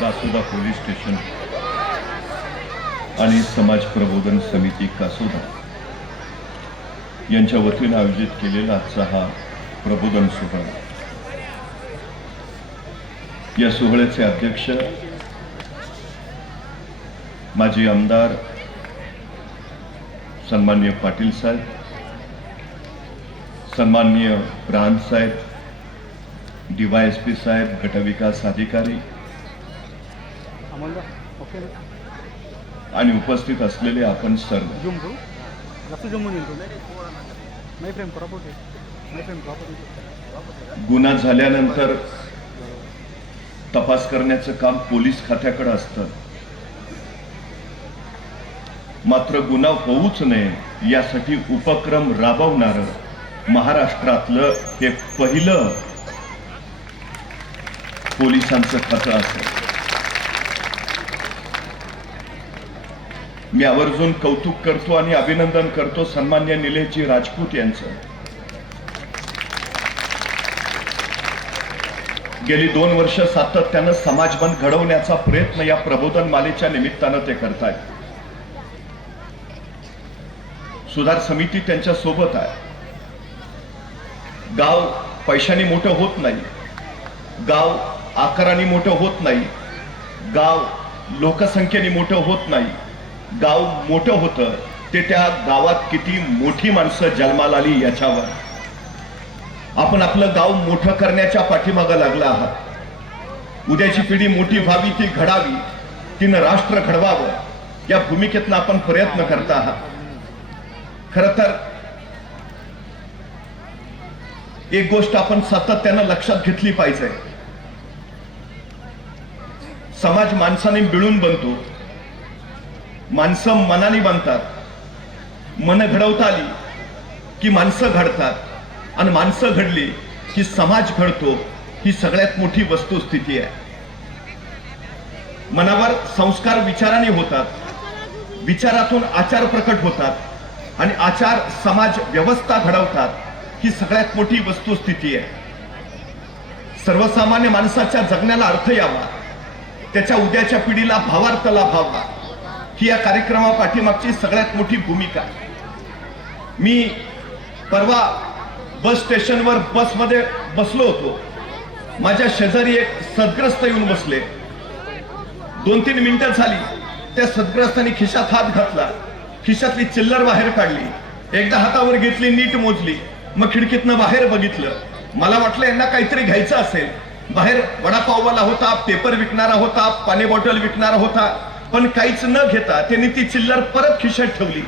कासोदा police station आणि समाज प्रबोधन समिती कासोदा यांच्या वतीने आयोजित केलेला आजचा हा प्रबोधन सोहळा। या सोहळ्याचे अध्यक्ष माजी आमदार सन्माननीय पाटील साहेब, सन्माननीय प्रांत साहेब, डीवायएसपी साहेब, गटविकास अधिकारी आणि उपस्थित असलेले आपण सर्व। गुन्हा झाल्यानंतर तपास करण्याचं काम पोलीस खात्याकडे असतं, मात्र गुन्हा होऊच नये यासाठी उपक्रम राबवणारं महाराष्ट्रातलं हे पहिलं पोलिसांचं खातं असेल। मी आवर्जून कौतुक करतो आणि अभिनंदन करतो सन्मान्य निलेशजी राजपूत यांचं। गेली 2 वर्ष सातत्यानं समाजबंध घडवण्याचा प्रयत्न या प्रबोधन मालेच्या निमित्तानं ते करतायत। सुधार समिती त्यांच्या सोबत आहे। गाव पैशाने मोठं होत नाही, गाव आकाराने मोठं होत नाही, गाव लोकसंख्येने मोठं होत नाही। गाव मोठं होतं ते त्या गावात किती मोठी माणसं जन्माला आली याच्यावर। आपण आपलं गाव मोठं करण्याच्या पाठीमागे लागला आहात। उद्याची पिढी मोठी व्हावी, ती घडावी, तिनं राष्ट्र घडवावं या भूमिकेतनं आपण प्रयत्न करत आहात। खरं तर एक गोष्ट आपण सातत्यानं लक्षात घेतली पाहिजे, समाज माणसाने मिळून बनतो, माणसं मनाने बनतात। मन घडवता आली की माणसं घडतात आणि माणसं घडली की समाज घडतो। ही सगळ्यात मोठी वस्तुस्थिती आहे। मनावर संस्कार विचाराने होतात, विचारातून आचार प्रकट होतात आणि आचार समाज व्यवस्था घडवतात। ही सगळ्यात मोठी वस्तुस्थिती आहे। सर्वसामान्य माणसाच्या जगण्याला अर्थ यावा, त्याच्या उद्याच्या पिढीला भावार्थ लाभावा, ही या कार्यक्रमा पाठीमागची सगळ्यात मोठी भूमिका आहे। मी परवा बस स्टेशनवर बसमध्ये बसलो होतो, माझ्या शेजारी एक सद्ग्रस्त येऊन बसले। 2-3 मिनिटं झाली, त्या सद्ग्रस्ताने खिशात हात घातला, खिशातली चिल्लर बाहेर काढली, एकदा हातावर घेतली, नीट मोजली, मग खिडकीतनं बाहेर बघितलं। मला वाटलं यांना काहीतरी घ्यायचं असेल। बाहेर वडापाववाला होता, पेपर विकणारा होता, पाणी बॉटल विकणारा होता, पण काहीच न घेता त्यांनी ती चिल्लर परत खिशात ठेवली।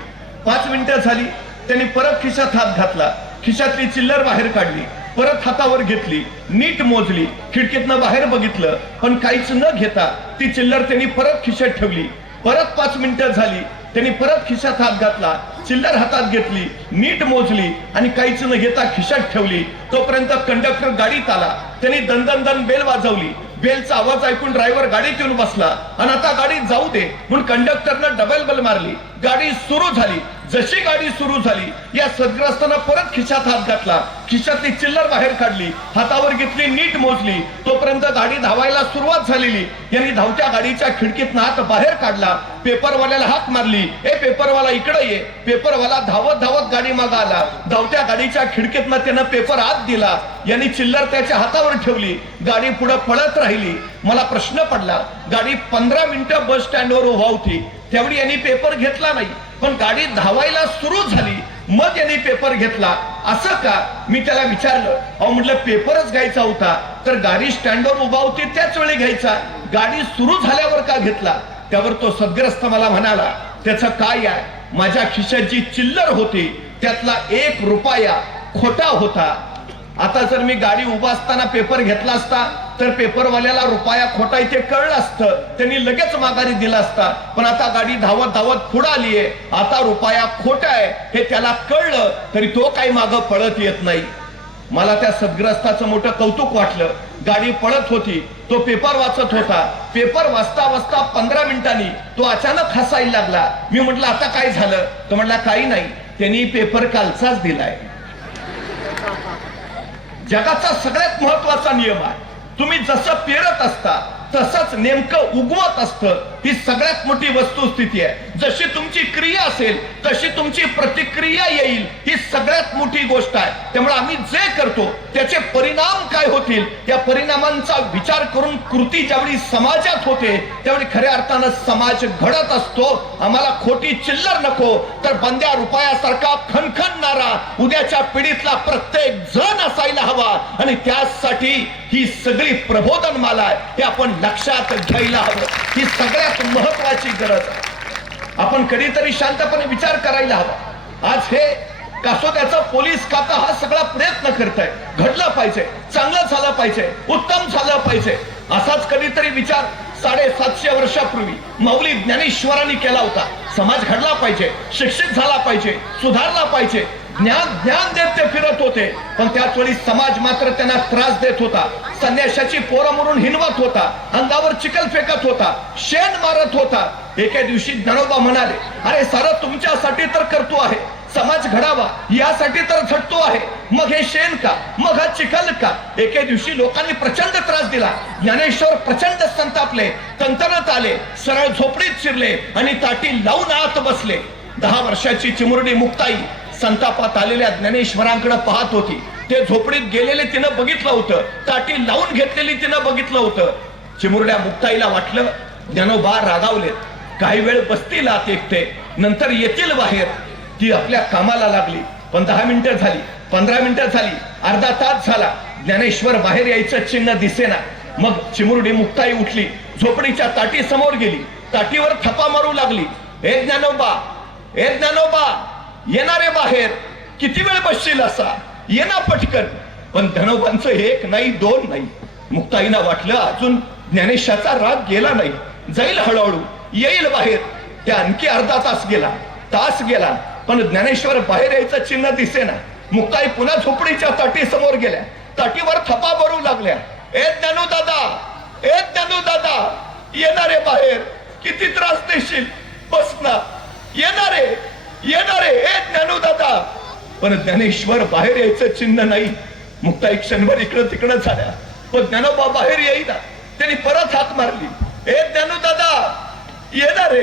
5 मिनिटं झाली, त्यांनी परत खिशात हात घातला, खिशातली चिल्लर बाहेर काढली, परत हातावर घेतली, नीट मोजली, खिडकीतनं बाहेर बघितलं, पण काहीच न घेता ती चिल्लर त्यांनी परत खिशात ठेवली। परत 5 मिनिटं झाली, त्यांनी परत खिशात हात घातला, चिल्लर हातात घेतली, नीट मोजली आणि काहीच न घेता खिशात ठेवली। तोपर्यंत कंडक्टर गाडीत आला, त्यांनी दन बेल वाजवली। बेलचा आवाज ऐकून ड्रायव्हर गाडीत येऊन बसला आणि आता गाडी जाऊ दे म्हणून कंडक्टरनं डबल बेल मारली। गाडी सुरू झाली। जशी गाडी सुरू झाली, या सद्ग्रस्तानं परत खिशात हात घातला, खिशातली चिल्लर बाहेर काढली, हातावर घेतली, नीट मोजली। तोपर्यंत गाडी धावायला सुरुवात झालेली। यांनी धावत्या गाडीच्या खिडकीतनं हात बाहेर काढला, पेपरवाल्याला हाक मारली, ए पेपरवाला इकडे ये। पेपरवाला धावत गाडी मागे आला, धावत्या गाडीच्या खिडकीतनं त्यानं पेपर आत दिला। यांनी चिल्लर त्याच्या हातावर ठेवली, गाडी पुढे पळत राहिली। मला प्रश्न पडला, गाडी 15 मिनिटं बस स्टँडवर उभा होती, त्यावेळी यांनी पेपर घेतला नाही, पण गाडी धावायला सुरू झाली, मग यांनी पेपर घेतला, असं का? मी त्याला विचारलं, अहो म्हटलं पेपरच घ्यायचा होता तर गाडी स्टँडवर उभा होती त्याच वेळी घ्यायचा, गाडी सुरू झाल्यावर का घेतला? त्यावर तो सद्ग्रस्त मला म्हणाला, त्याचं काय आहे, माझ्या खिशात जी चिल्लर होती त्यातला 1 रुपया खोटा होता। आता जर मी गाडी उभा असताना पेपर घेतला असता तर पेपरवाल्याला रुपया खोटा इथे कळलं असतं, त्यांनी लगेच माघारी दिला असता। पण आता गाडी धावत पुढे आलीये, आता रुपया खोटा आहे हे त्याला कळलं तरी तो काही मागं पळत येत नाही। मला त्या सद्ग्रस्ताचं मोठं कौतुक वाटलं। गाडी पळत होती, तो पेपर वाचत होता, पेपर वाचता वाचता 15 मिनिटांनी तो अचानक हसायला लागला। मी म्हटलं आता काय झालं? तो म्हटला काही नाही, त्यांनी पेपर कालचाच दिलाय। जगाचा सगळ्यात महत्वाचा नियम आहे, तुम्ही जसं पेरत असता तसंच नेमकं उगवत असतं. ही सगळ्यात मोठी वस्तुस्थिती आहे. जशी तुमची क्रिया असेल तशी तुमची प्रतिक्रिया येईल, ही सगळ्यात मोठी गोष्ट आहे. त्यामुळे आम्ही जे करतो त्याचे परिणाम काय होतील या परिणामांचा विचार करून कृती ज्यावेळी समाजात होते त्यावेळी खऱ्या अर्थानं समाज घडत असतो. आम्हाला खोटी चिल्लर नको, तर बंद्या रुपयासारखा खणखणणारा उद्याच्या पिढीतला प्रत्येक जण असायला हवा. आणि त्यासाठी ही सगळी प्रबोधन माला आहे, हे आपण लक्षात घ्यायला हवं. ही सगळ्यात महत्वाची गरज आहे. आपण कधीतरी शांतपणे विचार करायला हवा. आज हे कासोद्याचं पोलीस खातं हा सगळा प्रयत्न करतंय, घडलं पाहिजे, चांगलं झालं पाहिजे, उत्तम झालं पाहिजे. असाच कधीतरी विचार 750 वर्षापूर्वी माऊली ज्ञानेश्वरांनी केला होता. समाज घडला पाहिजे, शिक्षित झाला पाहिजे, सुधारला पाहिजे, ज्ञान देत ते फिरत होते. पण त्याच वेळी समाज मात्र त्यांना त्रास देत होता, संन्याशाची पोरं म्हणून हिनवत होता, अंगावर चिखल फेकत होता, शेण मारत होता. एके दिवशी ज्ञानोबा म्हणाले, अरे सारं तुमच्यासाठी तर करतो आहे, समाज घडावा यासाठी तर झटतो आहे, मग हे शेण का, मग हा चिखल का? एके दिवशी लोकांनी प्रचंड त्रास दिला. ज्ञानेश्वर प्रचंड संतापले, तंतनत आले, सरळ झोपडीत शिरले आणि ताटी लावून आत बसले. 10 वर्षाची चिमुरडी मुक्ताई संतापात आलेल्या ज्ञानेश्वरांकडे पाहत होती. ते झोपडीत गेलेले तिनं बघितलं होतं, ताटी लावून घेतलेली तिनं बघितलं होतं. चिमुरड्या मुक्ताईला वाटलं ज्ञानोबा रागावलेत, काही वेळ बसतील आत एकटे, नंतर येतील बाहेर. ती आपल्या कामाला लागली. पण 10 मिनिटं झाली, 15 मिनिटं झाली, अर्धा तास झाला, ज्ञानेश्वर बाहेर यायचं चिन्ह दिसेना. मग चिमुरडी मुक्ताई उठली, झोपडीच्या ताटी समोर गेली, ताटीवर थपा मारू लागली. ए ज्ञानोबा, ए ज्ञानोबा, येणारे बाहेर, किती वेळ बसशील असा, ये ना पटकन. पण ज्ञानोबांचं एक नाही, दोन नाही. मुक्ताईना वाटलं अजून ज्ञानेशाचा राग गेला नाही, जाईल हळूहळू, येईल बाहेर. त्या आणखी अर्धा तास गेला, तास गेला, पण ज्ञानेश्वर बाहेर यायचं चिन्ह दिसेना. मुक्ताई पुन्हा झोपडीच्या ताटी समोर गेल्या, ताटीवर थपा भरू लागल्या. ए ज्ञानू दादा, ए ज्ञानू दादा, येणारे बाहेर, किती त्रास देशील, बस ना, येणारे, येणारे, ए ज्ञानू दादा. पण ज्ञानेश्वर बाहेर यायचं चिन्ह नाही. मुक्ताई क्षणभर इकडं तिकडं झाल्या, पण ज्ञानोबा बाहेर येईना. त्यांनी परत हाक मारली, ए ज्ञानू दादा, येणारे,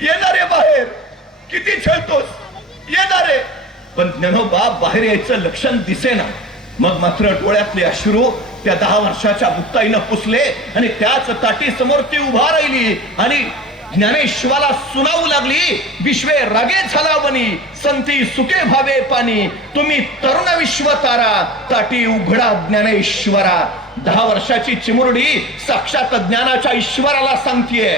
येणारे बाहेर, किती छळतोस, येणारे. पण ज्ञानोबा बाहेर यायचं लक्षण दिसेना. मग मात्र डोळ्यातले अश्रू त्या 10 वर्षाच्या मुक्ताईनं पुसले आणि त्याच ताटी समोर ती उभा राहिली आणि ज्ञानेश्वराला सुनावू लागली, विश्वे रागे झाला वनी, संती सुके भावे पाणी, तुम्ही तरुण विश्वतारा, ताटी उघडा ज्ञानेश्वरा. 10 वर्षाची चिमुरडी साक्षात ज्ञानाच्या ईश्वराला सांगतीये,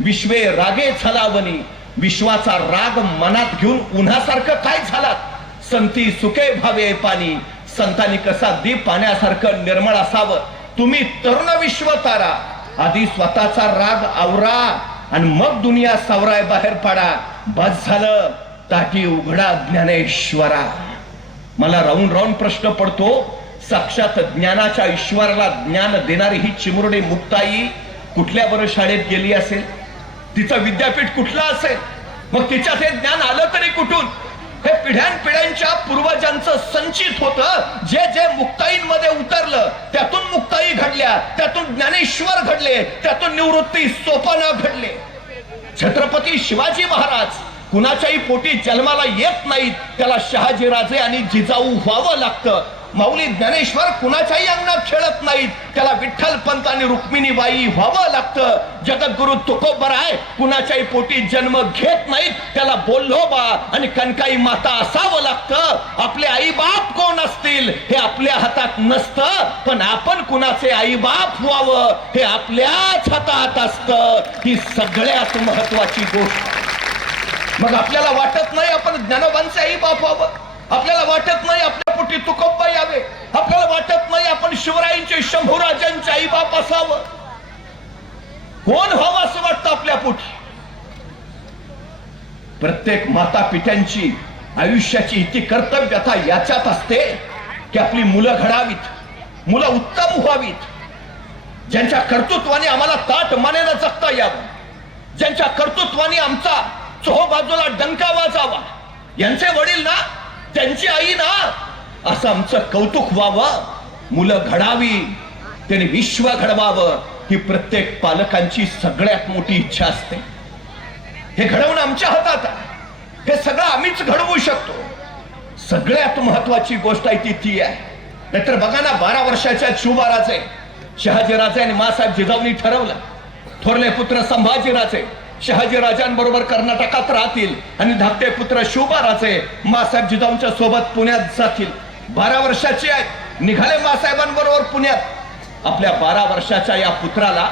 विश्वे रागे झाला वनी. विश्वाचा राग मनात घेऊन उन्हासारखं काय झालात, संती सुके भावे पाणी. संतांनी कसा दीप पाण्यासारखं निर्मळ असावं. तुम्ही तरुण विश्वतारा, आधी स्वतःचा राग आवरा आणि मग दुनिया सावराय बाहेर पाडा. बस झालं, ताटी उघडा ज्ञानेश्वरा. मला राहून राहून प्रश्न पडतो, साक्षात ज्ञानाच्या ईश्वराला ज्ञान देणारी ही चिमुरडी मुक्ताई कुठल्या बरं शाळेत गेली असेल, तिचं विद्यापीठ कुठलं असेल, मग तिच्यात हे ज्ञान आलं तरी कुठून? हे पिढ्यानपिढ्यांच्या पूर्वजांचं संचित होतं, जे जे मुक्ताईंमध्ये उतरलं त्यातून मुक्ताई घडल्या, त्यातून ज्ञानेश्वर घडले, त्यातून निवृत्ती सोपान घडले. छत्रपती शिवाजी महाराज कुणाच्याही पोटी जन्माला येत नाहीत, त्याला शहाजीराजे आणि जिजाऊ व्हावं लागतं. माऊली ज्ञानेश्वर कुणाच्याही अंगणात खेळत नाहीत, त्याला विठ्ठल पंत आणि रुक्मिणीबाई व्हावं लागतं. जगद्गुरु तुकोबराय कुणाच्याही पोटी जन्म घेत नाहीत, त्याला बोल्लोबा आणि कनकाई माता असावं लागतं. आपले आई बाप कोण असतील हे आपल्या हातात नसतं, पण आपण कुणाचे आई बाप व्हावं हे आपल्याच हातात असतं. ही सगळ्यात महत्वाची गोष्ट. मग आपल्याला वाटत नाही आपण ज्ञानोबांचे आई बाप व्हावं, आपल्याला वाटत नाही आपल्या पोटी तुकोबा यावे, आपल्याला वाटत नाही आपण शिवरायांचे शंभूराजांचे आई बाप असावं. कोण व्हावं असं वाटतं आपल्या पोटी? प्रत्येक माता पित्यांची आयुष्याची इति कर्तव्यता याच्यात असते की आपली मुलं घडावीत, मुलं उत्तम व्हावीत, ज्यांच्या कर्तृत्वाने आम्हाला ताट मानेनं जगता यावं, ज्यांच्या कर्तृत्वाने आमचा चोहो बाजूला डंका वाजावा. यांचे वडील ना, त्यांची आई ना, असं आमचं कौतुक व्हावं. मुलं घडावी, त्यांनी विश्व घडवावं, ही प्रत्येक पालकांची सगळ्यात मोठी इच्छा असते. हे घडवणं आमच्या हातात आहे. हे सगळं आम्हीच घडवू शकतो. सगळ्यात महत्वाची गोष्ट आहे ती आहे. नाहीतर बघा ना, 12 वर्षाच्या शिवबाराचे शहाजीराजे आणि मासाहेब जिजाऊंनी ठरवलं, थोरले पुत्र संभाजीराजे शहाजीराजांबरोबर कर्नाटकात राहतील आणि धाकटे पुत्र शिवबाराचे मासाहेब जिजाऊंच्या सोबत पुण्यात जातील. 12 वर्षाची आहेत, निघाले मासाहेबांबरोबर पुण्यात. आपल्या 12 वर्षाच्या या पुत्राला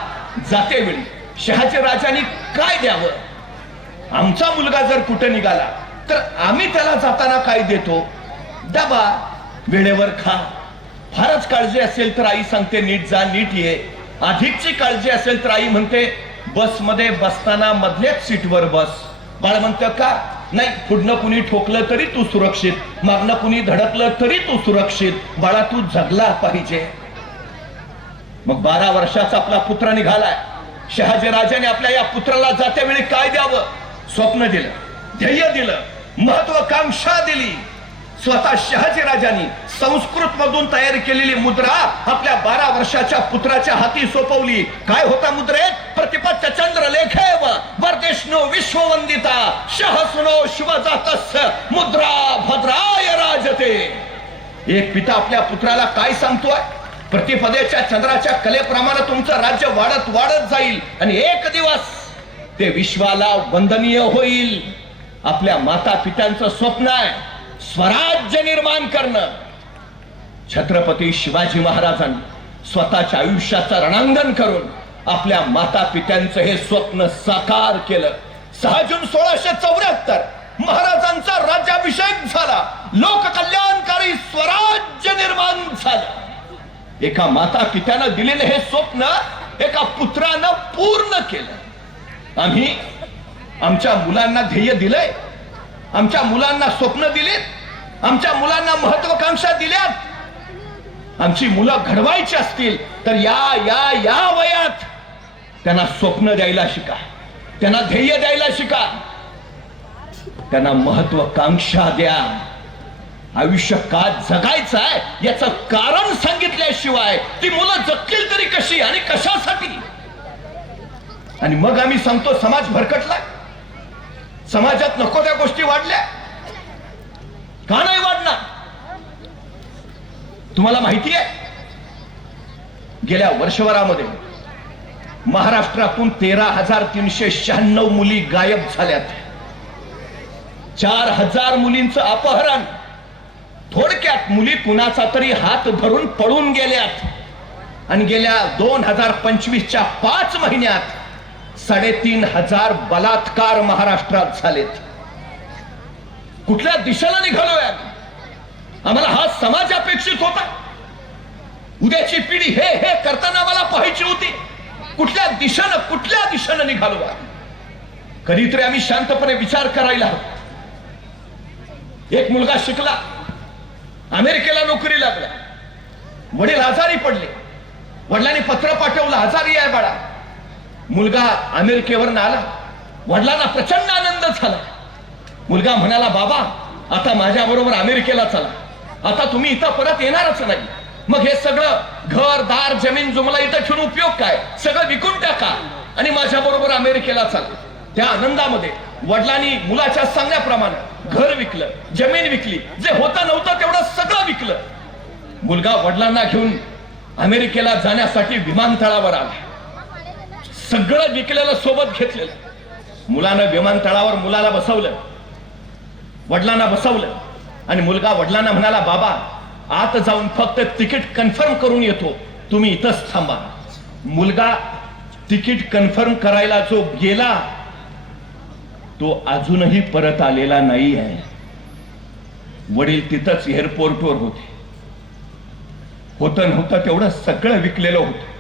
जातेवेळी शहाजीराजांनी काय द्यावं? आमचा मुलगा जर कुठे निघाला तर आम्ही त्याला जाताना काय देतो? डबा, वेळेवर खा. फारच काळजी असेल तर आई सांगते नीट जा, नीट ये. अधिकची काळजी असेल तर आई म्हणते बसमध्ये बसताना मधल्याच सीटवर बस. बाळ म्हणतं का? नाही, पुढनं कुणी ठोकलं तरी तू सुरक्षित, मागणं कुणी धडकलं तरी तू सुरक्षित. बाळा, तू जगला पाहिजे. मग 12 वर्षाचा आपला पुत्र निघालाय. शहाजीराजाने आपल्या या पुत्राला जात्यावेळी काय द्यावं? स्वप्न दिलं, ध्येय दिलं, महत्वाकांक्षा दिली. स्वतः शहाजीराजांनी संस्कृत मधून तयार केलेली मुद्रा आपल्या 12 वर्षाच्या पुत्राच्या हाती सोपवली. काय होता मुद्रेत? प्रतिपत्य चंद्र लेखेव वरदेशनो विश्ववंदिता शहसुनो शिवजातस्य मुद्रा भद्राय राजते. एक पिता आपल्या पुत्राला काय सांगतोय? प्रतिपदेच्या चंद्राच्या कलेप्रमाणे तुमचं राज्य वाढत वाढत जाईल आणि एक दिवस ते विश्वाला वंदनीय होईल. आपल्या माता पित्यांचं स्वप्न आहे स्वराज्य निर्माण करणं. छत्रपती शिवाजी महाराजांनी स्वतःच्या आयुष्याचं रणांगण करून आपल्या माता पित्यांचं हे स्वप्न साकार केलं. 6 जून 1674 महाराजांचा राज्याभिषेक झाला. लोककल्याणकारी स्वराज्य निर्माण झालं. एका माता पित्यानं दिलेलं हे स्वप्न एका पुत्रानं पूर्ण केलं. आम्ही आमच्या मुलांना ध्येय दिलंय, आमच्या मुलांना स्वप्न दिलेत, आमच्या मुलांना महत्वाकांक्षा दिल्यात. आमची मुलं घडवायची असतील तर या या या वयात त्यांना स्वप्न द्यायला शिका, त्यांना ध्येय द्यायला शिका, त्यांना महत्वाकांक्षा द्या. आयुष्य का जगायचं आहे याचं कारण सांगितल्याशिवाय ती मुलं जगतील तरी कशी आणि कशासाठी? आणि मग आम्ही सांगतो समाज भरकटला, समाजात नको त्या गोष्टी वाढल्या. का नाही वाढणार? तुम्हाला माहिती आहे, गेल्या वर्षभरामध्ये महाराष्ट्रातून 13,396 मुली गायब झाल्यात. 4,000 मुलींचं अपहरण. थोडक्यात मुली कुणाचा तरी हात धरून पळून गेल्यात. आणि गेल्या 2025च्या 5 महिन्यात 3,500 बलात्कार महाराष्ट्रात झालेत. कुठल्या दिशेला निघालोय? आम्हाला हा समाज अपेक्षित होता. उद्याची पिढी हे हे करताना मला पाहायची होती. कुठल्या दिशेनं निघालो? कधीतरी आम्ही शांतपणे विचार करायला हवा. एक मुलगा शिकला, अमेरिकेला नोकरी लागला, वडील आजारी पडले, वडिलांनी पत्र पाठवलं आजारी आहे बाळा. मुलगा अमेरिकेवरून आला, वडिलांना प्रचंड आनंद झाला. मुलगा म्हणाला, बाबा आता माझ्या बरोबर अमेरिकेला चला, आता तुम्ही इथं परत येणारच नाही. मग हे सगळं घर दार जमीन जुमला इथं ठेवून उपयोग काय? सगळं विकून टाका आणि माझ्या बरोबर अमेरिकेला चला. त्या आनंदामध्ये वडिलांनी मुलाच्या सांगण्याप्रमाणे घर विकलं, जमीन विकली, जे होतं नव्हतं तेवढं सगळं विकलं. मुलगा वडिलांना घेऊन अमेरिकेला जाण्यासाठी विमानतळावर आला. सगळं विकलेलं सोबत घेतलेलं. मुलानं विमानतळावर मुलाला बसवलं, वडिलांना बसवलं आणि मुलगा वडिलांना म्हणाला, बाबा आत जाऊन फक्त तिकीट कन्फर्म करून येतो, तुम्ही इथंच थांबा. मुलगा तिकीट कन्फर्म करायला जो गेला तो अजूनही परत आलेला नाही आहे. वडील तिथंच एअरपोर्टवर होते. होतं नव्हतं तेवढं सगळं विकलेलं होतं.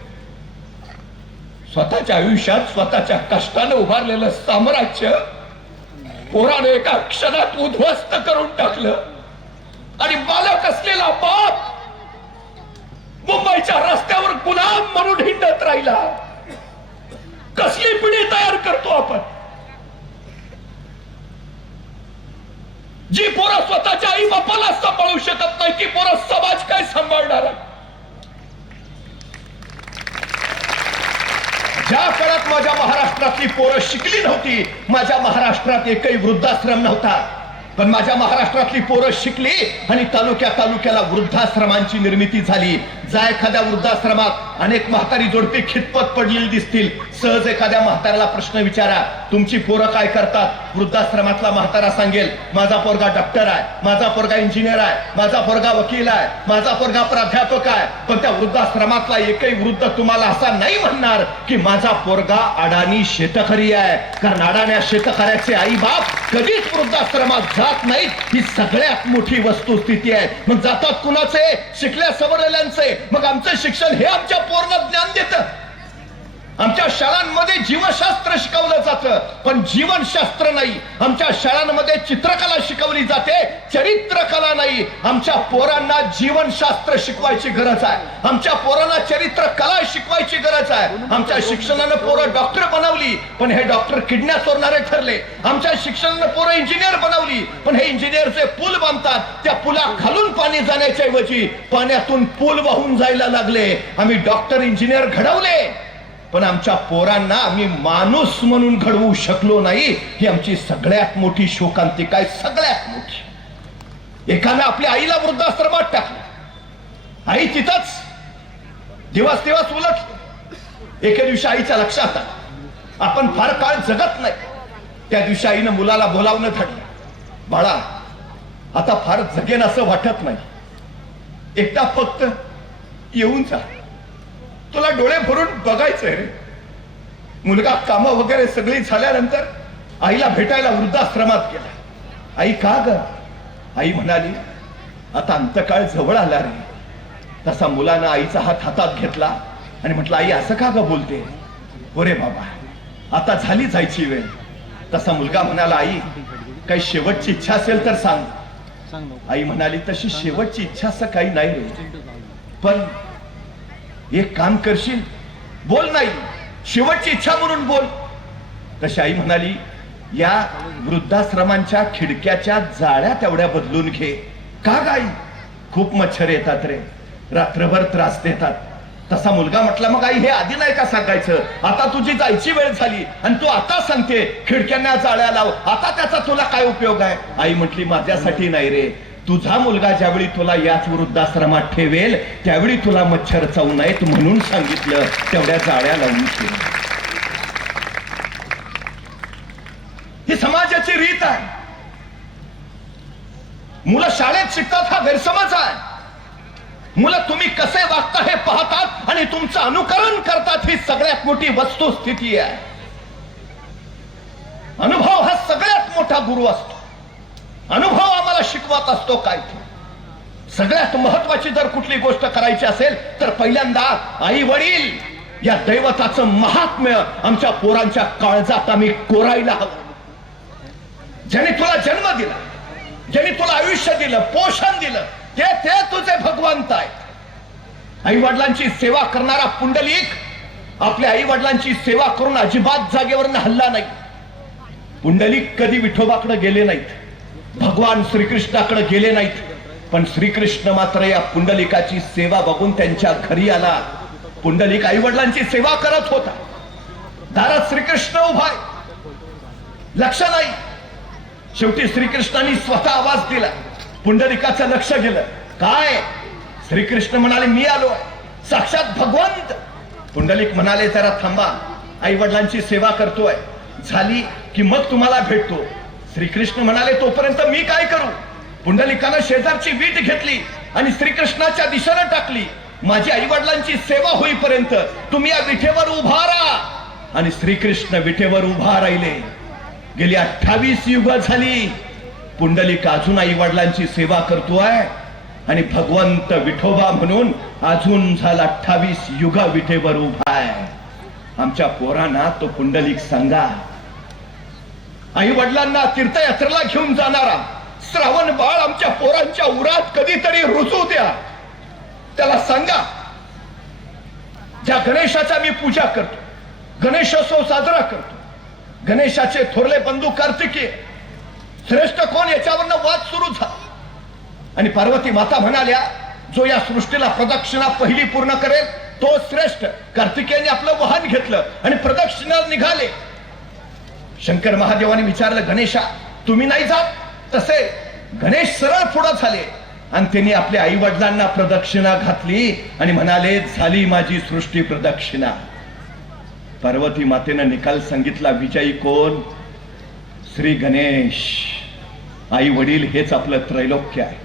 स्वतःच्या आयुष्यात स्वतःच्या कष्टाने उभारलेलं साम्राज्य पोराने एका क्षणात उद्ध्वस्त करून टाकलं. आणि बालक असलेला बाप मुंबईच्या रस्त्यावर गुलाम म्हणून हिंडत राहिला. कसली पिढी तयार करतो आपण? जी पोरं स्वतःच्या आई बापाला सांभाळू शकत नाही ती पोरं समाज काय सांभाळणार? ज्या काळात माझ्या महाराष्ट्रातली पोरं शिकली नव्हती, माझ्या महाराष्ट्रात एकही वृद्धाश्रम नव्हता. पण माझ्या महाराष्ट्रातली पोरं शिकली आणि तालुक्याला वृद्धाश्रमांची निर्मिती झाली. जा एखाद्या वृद्धाश्रमात अनेक म्हातारी जोडपी खितपत पडलेली दिसतील. सहज एखाद्या म्हाताऱ्याला प्रश्न विचारा, तुमची पोरं काय करतात? वृद्धाश्रमातला म्हातारा सांगेल, माझा पोरगा डॉक्टर आहे, माझा पोरगा इंजिनियर आहे, माझा पोरगा वकील आहे, माझा पोरगा प्राध्यापक आहे. पण त्या वृद्धाश्रमातला एकही वृद्ध तुम्हाला असा नाही म्हणणार की माझा पोरगा अडाणी शेतकरी आहे. कारण अडाण्या शेतकऱ्याचे आई बाप कधीच वृद्धाश्रमात जात नाहीत. ही सगळ्यात मोठी वस्तुस्थिती आहे. मग जातात कुणाचे? शिकल्या सवरलेल्यांचे. मग आमचं शिक्षण हे आमच्या पोरांना ज्ञान देतं. आमच्या शाळांमध्ये जीवशास्त्र शिकवलं जातं, पण जीवनशास्त्र नाही. आमच्या शाळांमध्ये चित्रकला शिकवली जाते, चरित्रकला नाही. आमच्या पोरांना जीवनशास्त्र शिकवायची गरज आहे. आमच्या पोरांना चरित्रकला शिकवायची गरज आहे. आमच्या शिक्षणानं पोरं डॉक्टर बनवली, पण हे डॉक्टर किडनॅप चोरणारे ठरले. आमच्या शिक्षणानं पोरं इंजिनियर बनवली, पण हे इंजिनियरचे पूल बांधतात. त्या पुला खालून पाणी जाण्याच्या ऐवजी पाण्यातून पूल वाहून जायला लागले. आम्ही डॉक्टर इंजिनियर घडवले, पण आमच्या पोरांना आम्ही माणूस म्हणून घडवू शकलो नाही. ही आमची सगळ्यात मोठी शोकांतिका आहे. सगळ्यात मोठी. एकानं आपल्या आईला वृद्धाश्रमात टाकलं. आई तिथंच दिवस उलट. एके दिवशी आईच्या लक्षात आलं, आपण फार काळ जगत नाही. त्या दिवशी आईनं मुलाला बोलावणं धरलं, बाळा आता फार जगेन असं वाटत नाही, एकदा फक्त येऊन जा, तुला डोळे भरून बघायचंय रे. मुलगा काम वगैरे सगळी झाल्यानंतर आईला भेटायला वृद्धाश्रमात गेला. आई का ग? आई म्हणाली, आता अंतकाळ जवळ आला रे. तसा मुलानं आईचा हात हातात घेतला आणि म्हटलं, आई असं का ग बोलते? हो रे बाबा, आता झाली जायची वेळ. तसा मुलगा म्हणाला, आई काही शेवटची इच्छा असेल तर सांग. आई म्हणाली, तशी शेवटची इच्छा असं काही नाही रे, पण एक काम करशील? बोल. नाही, शेवटची इच्छा म्हणून बोल. तशी आई म्हणाली, या वृद्धाश्रमांच्या खिडक्याच्या जाळ्या तेवढ्या बदलून घे. का गाई? खूप मच्छर येतात रे, रात्रभर त्रास देतात. तसा मुलगा म्हटला, मग आई हे आधी नाही का सांगायचं? आता तुझी जायची वेळ झाली आणि तू आता सांगते खिडक्यांना जाळ्या लाव, आता त्याचा तुला काय उपयोग आहे? आई म्हटली, माझ्यासाठी नाही रे, तुझा मुलगा ज्यावेळी तुला याच वृद्धाश्रमात ठेवेल त्यावेळी तुला मच्छर चावू नयेत म्हणून सांगितलं, तेवढ्या जाळ्या लावून ठेव. ही समाजाची रीत आहे. मुलं शाळेत शिकतात हा गैरसमज आहे. मुलं तुम्ही कसे वागता हे पाहतात आणि तुमचं अनुकरण करतात. ही सगळ्यात मोठी वस्तुस्थिती आहे. अनुभव हा सगळ्यात मोठा गुरु असतो. अनुभव आम्हाला शिकवत असतो काय. सगळ्यात महत्वाची जर कुठली गोष्ट करायची असेल तर पहिल्यांदा आई वडील या दैवताचं महात्म्य आमच्या पोरांच्या काळजात आम्ही कोरायला हवं. ज्याने तुला जन्म दिला, ज्याने तुला आयुष्य दिलं, पोषण दिलं, ते तुझे भगवंत आहेत. आई वडिलांची सेवा करणारा पुंडलिक आपल्या आई वडिलांची सेवा करून अजिबात जागेवरनं हल्ला नाही. पुंडलिक कधी विठोबाकडे गेले नाहीत, भगवान श्रीकृष्णाकडे गेले नाहीत, पण श्रीकृष्ण मात्र या पुंडलिकाची सेवा बघून त्यांच्या घरी आला. पुंडलिक आई वडिलांची सेवा करत होता. दारात श्रीकृष्ण उभा आहे, लक्ष नाही. शेवटी श्रीकृष्णाने स्वतः आवाज दिला. पुंडलिकाचं लक्ष गेलं. काय? श्रीकृष्ण म्हणाले, मी आलो आहे, साक्षात भगवंत. पुंडलिक म्हणाले, जरा थांबा, आई वडिलांची सेवा करतोय, झाली की मग तुम्हाला भेटतो. श्रीकृष्ण म्हणाले, तोपर्यंत मी काय करू? पुंडलिकानं शेजारची वीट घेतली आणि श्रीकृष्णाच्या दिशेने टाकली. माझी आई वडिलांची सेवा होईपर्यंत तुम्ही या विठेवर उभा राहा. आणि श्रीकृष्ण विठेवर उभा राहिले. गेली 28 युग झाली पुंडलिक अजून आई वडिलांची सेवा करतोय आणि भगवंत विठोबा म्हणून अजून झाला 28 युग विठेवर उभा आहे. आमच्या पोरांना तो पुंडलिक सांगा. आई वडिलांना तीर्थयात्रेला घेऊन जाणारा श्रावण बाळ आमच्या पोरांच्या उरात कधीतरी रुजू द्या. त्याला सांगा, ज्या गणेशाचा मी पूजा करतो, गणेशोत्सव साजरा करतो, गणेशाचे थोरले बंधू कार्तिकेय श्रेष्ठ कोण याच्यावरनं वाद सुरू झाला. आणि पार्वती माता म्हणाल्या, जो या सृष्टीला प्रदक्षिणा पहिली पूर्ण करेल तो श्रेष्ठ. कार्तिकेयने आपलं वाहन घेतलं आणि प्रदक्षिणाला निघाले. शंकर महादेवाने विचारलं, गणेशा तुम्ही नाही जात? तसे गणेश सरळ पुढे झाले आणि त्यांनी आपल्या आई वडिलांना प्रदक्षिणा घातली आणि म्हणाले, झाली माझी सृष्टी प्रदक्षिणा. पार्वती मातेनं निकाल सांगितला, विजयी कोण? श्री गणेश. आई वडील हेच आपलं त्रैलोक्य आहे.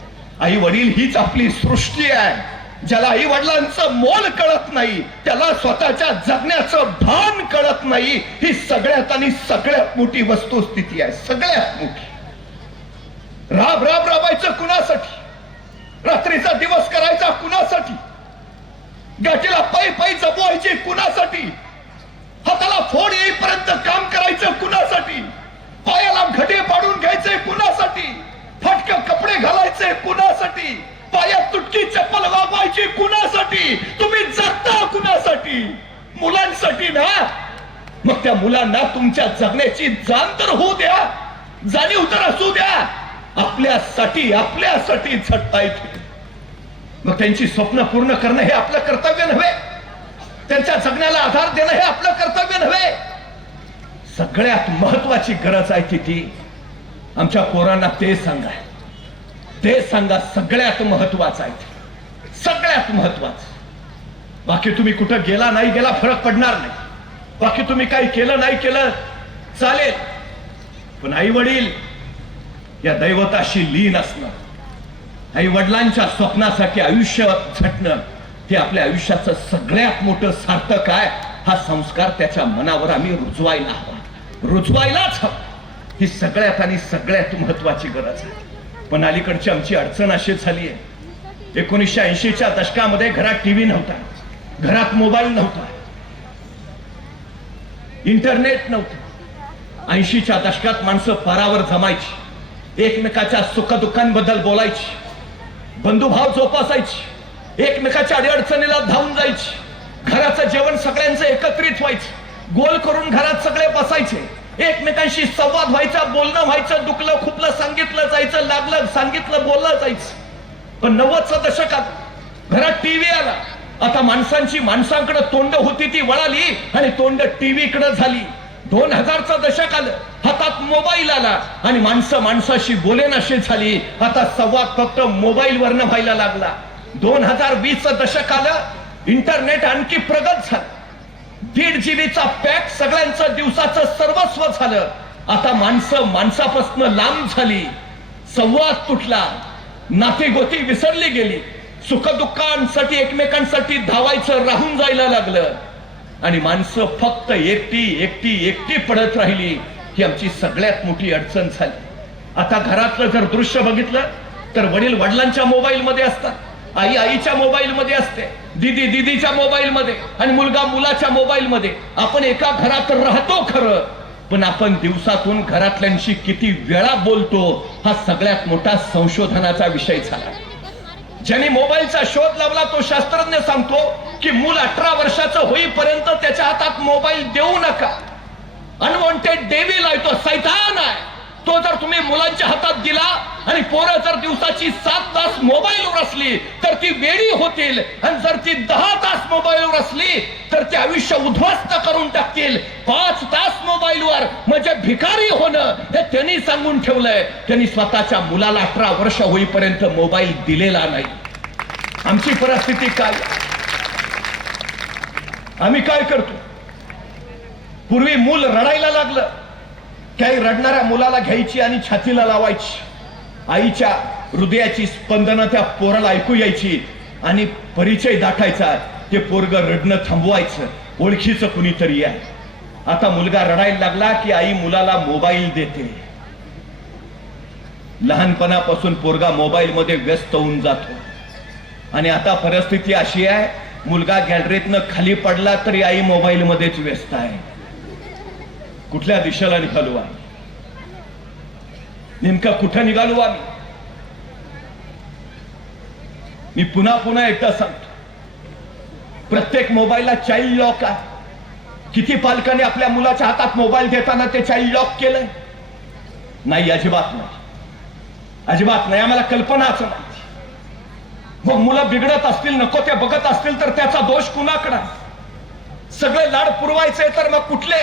आई वडील हीच आपली सृष्टी आहे. ज्याला आई वडिलांचं मोल कळत नाही, त्याला स्वतःच्या जगण्याचं भान कळत नाही. ही सगळ्यात आणि सगळ्यात मोठी वस्तुस्थिती आहे, सगळ्यात मोठी. राब राब राबायचं कुणासाठी? रात्रीचा दिवस करायचा कुणासाठी? गाठीला पायी पायी जमवायची कुणासाठी? हाताला फोड येईपर्यंत काम करायचं कुणासाठी? पायाला घडे पाडून घ्यायचे कुणासाठी? फटके कपडे घालायचे कुणासाठी? पायात तुटकी चप्पल वागवायची कुणासाठी? तुम्ही जगता कुणासाठी? मुलांसाठी ना. मग त्या मुलांना तुमच्या जगण्याची जाण तर होऊ द्या, जाणीव तर असू द्या. आपल्यासाठी झटता येते. मग त्यांची स्वप्न पूर्ण करणं हे आपलं कर्तव्य नव्हे? त्यांच्या जगण्याला आधार देणं हे आपलं कर्तव्य नव्हे? सगळ्यात महत्वाची गरज आहे ती आमच्या पोरांना ते सांगा, ते सांगा. सगळ्यात महत्वाचं आहे, सगळ्यात महत्वाचं. बाकी तुम्ही कुठं गेला नाही गेला फरक पडणार नाही. बाकी तुम्ही काही केलं नाही केलं चालेल, पण आई वडील या दैवताशी लीन असणं, आई वडिलांच्या स्वप्नासाठी आयुष्य झटणं, हे आपल्या आयुष्याचं सगळ्यात मोठं सार्थक आहे. हा संस्कार त्याच्या मनावर आम्ही रुजवायला हवा, रुजवायलाच हवा. ही सगळ्यात आणि सगळ्यात महत्वाची गरज आहे. पण अलीकडची आमची अडचण अशी झाली आहे, 1980च्या दशकामध्ये घरात टीव्ही नव्हता, घरात मोबाईल नव्हता, इंटरनेट नव्हतं. 80च्या दशकात माणसं पारावर जमायची, एकमेकाच्या सुखदुःखांबद्दल बोलायची, बंधुभाव जोपासायची, एकमेकाच्या अडचणीला धावून जायची. घराचं जेवण सगळ्यांचं एकत्रित व्हायचं, गोल करून घरात सगळे बसायचे, एकमेकांशी संवाद व्हायचा, बोलणं व्हायचं, दुखलं खुपलं सांगितलं जायचं, लागलं सांगितलं बोललं जायचं. पण 90च्या दशकात घरात टीव्ही आला. आता माणसांची माणसांकडे तोंड होती ती वळाली आणि तोंड टीव्हीकडे झाली. 2000चं दशक आलं, हातात मोबाईल आला आणि माणसं माणसाशी बोलेनाशी झाली. आता संवाद फक्त मोबाईल वरनं व्हायला लागला. 2020चं दशक आलं, इंटरनेट आणखी प्रगत झालं. 1.5 GB पॅक सगळ्यांचं दिवसाचं सर्वस्व झालं. आता माणसं माणसापासून लांब झाली, संवाद तुटला, नातेगोती विसरली गेली, सुखदुःखांसाठी एकमेकांसाठी धावायचं राहून जायला लागलं आणि माणसं फक्त एकटी पडत राहिली. ही आमची सगळ्यात मोठी अडचण झाली. आता घरातलं जर दृश्य बघितलं तर वडील वडिलांच्या मोबाईल मध्ये असतात, आई आईच्या मोबाईल मध्ये असते, दीदी दीदीच्या मोबाईल मध्ये आणि मुलगा मुलाच्या मोबाईल मध्ये. आपण एका घरात राहतो खरं, पण आपण दिवसातून घरातल्यांशी किती वेळा बोलतो हा सगळ्यात मोठा संशोधनाचा विषय झाला. ज्यांनी मोबाईलचा शोध लावला तो शास्त्रज्ञ सांगतो की मूल 18 वर्षाचं होईपर्यंत त्याच्या हातात मोबाईल देऊ नका. अनवॉन्टेड डेव्हिल आहे तो, सैतान आहे तो. जर तुम्ही मुलांच्या हातात दिला आणि पोरं जर दिवसाची 7 तास मोबाईलवर असली तर ती वेडी होतील, आणि जर ती 10 तास मोबाईलवर असली तर ते आयुष्य उद्ध्वस्त करून टाकतील. 5 तास मोबाईलवर म्हणजे भिकारी होणं हे त्यांनी सांगून ठेवलंय. त्यांनी स्वतःच्या मुलाला 18 वर्ष होईपर्यंत मोबाईल दिलेला नाही. आमची परिस्थिती काय? आम्ही काय करतो? पूर्वी मूल रडायला लागलं काही रडणाऱ्या मुलाला घ्यायची आणि छातीला लावायची. आईच्या हृदयाची स्पंदनं त्या पोराला ऐकू यायची आणि परिचय दाखायचा. ते पोरग रडणं थांबवायचं, ओळखीचं कुणीतरी आहे. आता मुलगा रडायला लागला की आई मुलाला मोबाईल देते. लहानपणापासून पोरगा मोबाईल मध्ये व्यस्त होऊन जातो आणि आता परिस्थिती अशी आहे, मुलगा गॅलरीतनं खाली पडला तरी आई मोबाईल मध्येच व्यस्त आहे. कुठल्या दिशेला निघालो आम्ही? नेमका कुठं निघालो आम्ही? मी पुन्हा एकदा सांगतो, प्रत्येक मोबाईलला चाइल्ड लॉक आहे. किती पालकांनी आपल्या मुलाच्या हातात मोबाईल देताना ते चाइल्ड लॉक केलंय? नाही, अजिबात नाही, अजिबात नाही. आम्हाला कल्पनाच नाही. मग मुलं बिघडत असतील, नको ते बघत असतील तर त्याचा दोष कुणाकडे? सगळे लाड पुरवायचे तर मग कुठले?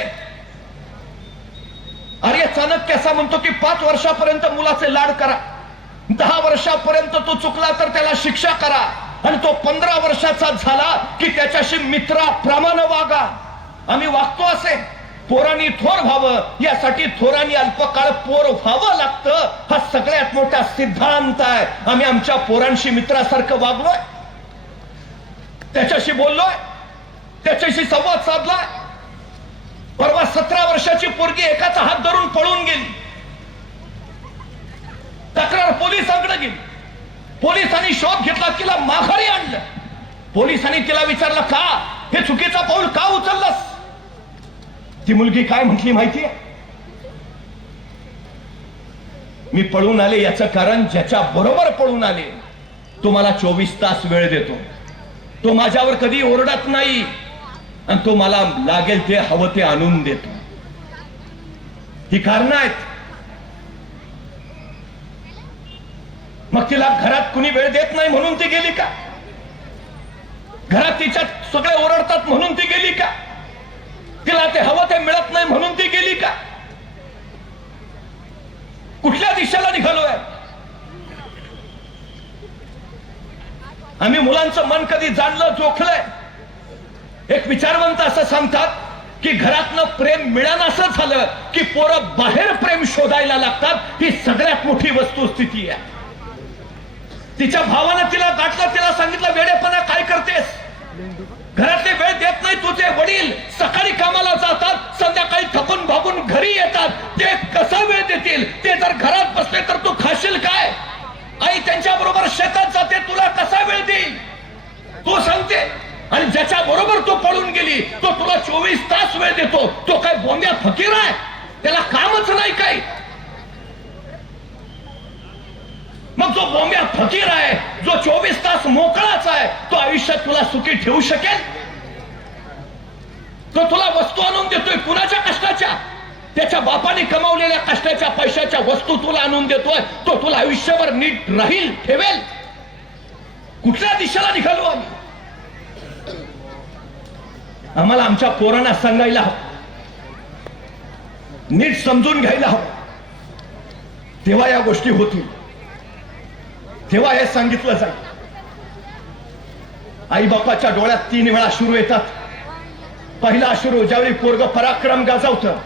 अरे चाणक्य असा म्हणतो की 5 वर्षापर्यंत मुलाचे लाड करा, 10 वर्षापर्यंत तो चुकला तर त्याला शिक्षा करा, आणि तो 15 वर्षाचा झाला की त्याच्याशी मित्राप्रमाणे वागा. आम्ही वागतो असे. पोरांनी थोर व्हावं यासाठी थोरांनी अल्पकाळ पोर व्हावं लागतं, हा सगळ्यात मोठा सिद्धांत आहे. आम्ही आमच्या पोरांशी मित्रासारखं वागलोय, त्याच्याशी बोललोय, त्याच्याशी संवाद साधलाय. परवा 17 वर्षाची पोरगी एकाचा हात धरून पळून गेली. तक्रार पोलिसांकडे गेली. पोलिसांनी शोध घेतला, तिला माघारी आणलं. पोलिसांनी तिला विचारलं, का हे चुकीचा पाऊल का उचललंस? ती मुलगी काय म्हटली माहितीये? मी पळून आले याचं कारण ज्याच्या बरोबर पळून आले तो मला 24 तास वेळ देतो, तो माझ्यावर कधी ओरडत नाही, आणि तो मला लागेल ते हवं ते आणून देतो. ही कारणं आहेत. मग तिला घरात कुणी वेळ देत नाही म्हणून ती गेली का? घरात तिच्यात सगळे ओरडतात म्हणून ती गेली का? तिला ते हवं ते मिळत नाही म्हणून ती गेली का? कुठल्या दिशेला निघालोय? आम्ही मुलांचं मन कधी जाणलं, जोखलंय? एक विचारवंत असं सांगतात की घरातनं प्रेम मिळालं झालं की पोरं बाहेर प्रेम शोधायला लागतात. ही सगळ्यात मोठी वस्तुस्थिती आहे. तिच्या भावानं तिला गाठलं, तिला सांगितलं, वेडेपणा काय करतेस? घरातले वेळ देत नाही. तुझे वडील सकाळी कामाला जातात, संध्याकाळी थकून भागून घरी येतात, ते कसा वेळ देतील? ते जर घरात बसले तर तू खाशील काय? आई त्यांच्या बरोबर शेतात जाते, तुला कसा वेळ देईल? तू सांगते. आणि ज्याच्या बरोबर तो पळून गेली तो तुला 24 तास वेळ देतो. तो काय बोंब्या फकीर आहे? त्याला कामच नाही काय? मग जो बोंब्या फकीर आहे, जो 24 तास मोकळाच आहे, तो आयुष्यात तुला सुखी ठेवू शकेल? तो तुला वस्तू आणून देतोय कुणाच्या कष्टाच्या? त्याच्या बापाने कमावलेल्या कष्टाच्या पैशाच्या वस्तू तुला आणून देतोय. तो तुला आयुष्यभर नीट राहील, ठेवेल? कुठल्या दिशेला निघालो आम्ही? आम्हाला आमच्या पोरांना सांगायला हवं, नीट समजून घ्यायला हवं, तेव्हा या गोष्टी होतील, तेव्हा हे सांगितलं जाईल. आई बापाच्या डोळ्यात 3 वेळा अश्रू येतात. पहिला अश्रू ज्यावेळी पोरग पराक्रम गाजवतं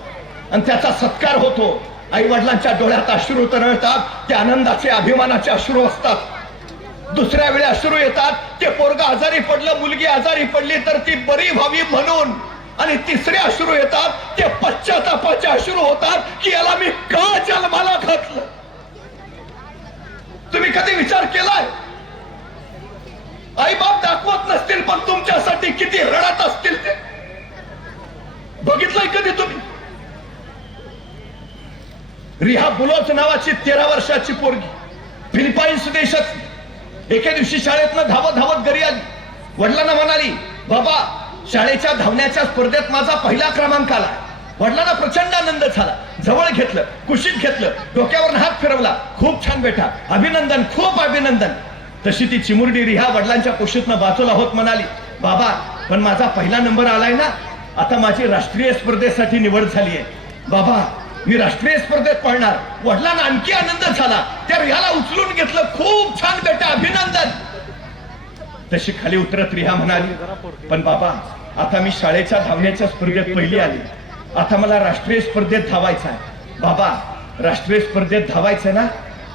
आणि त्याचा सत्कार होतो. आई वडिलांच्या डोळ्यात अश्रू तरळतात, ते आनंदाचे, अभिमानाचे अश्रू असतात. दुसऱ्या वेळी अश्रू येतात, ते पोरग आजारी पडलं, मुलगी आजारी पडली तर ती बरी व्हावी म्हणून. आणि तिसरे अश्रू येतात, ते पश्चातापाचे अश्रू होतात की याला मी का जन्माला घातलं. तुम्ही कधी विचार केलाय? आई बाप दाखवत नसतील पण तुमच्यासाठी किती रडत असतील ते बघितलंय कधी तुम्ही? रिहा बुलोच नावाची 13 वर्षाची पोरगी, फिलिपाईन्स देशात एके दिवशी शाळेतनं धावत धावत घरी आली. वडिलांना म्हणाली, बाबा शाळेच्या धावण्याच्या स्पर्धेत माझा पहिला क्रमांक आला. वडिलांना प्रचंड आनंद झाला. जवळ घेतलं, कुशीत घेतलं, डोक्यावर हात फिरवला. खूप छान बेटा, अभिनंदन, खूप अभिनंदन. तशी ती चिमुरडी रिहा वडिलांच्या कुशीतनं बाजूला होत म्हणाली, बाबा पण माझा पहिला नंबर आलाय ना, आता माझी राष्ट्रीय स्पर्धेसाठी निवड झाली आहे. बाबा मी राष्ट्रीय स्पर्धेत पळणार. वडिलांना आणखी आनंद झाला. त्या रिहाला उचलून घेतलं, खूप छान बेटा, अभिनंदन. तशी खाली उतरत रिहा म्हणाली, पण बाबा आता मी शाळेच्या धावण्याच्या स्पर्धेत पहिली आली, आता मला राष्ट्रीय स्पर्धेत धावायचं आहे. बाबा राष्ट्रीय स्पर्धेत धावायचं ना,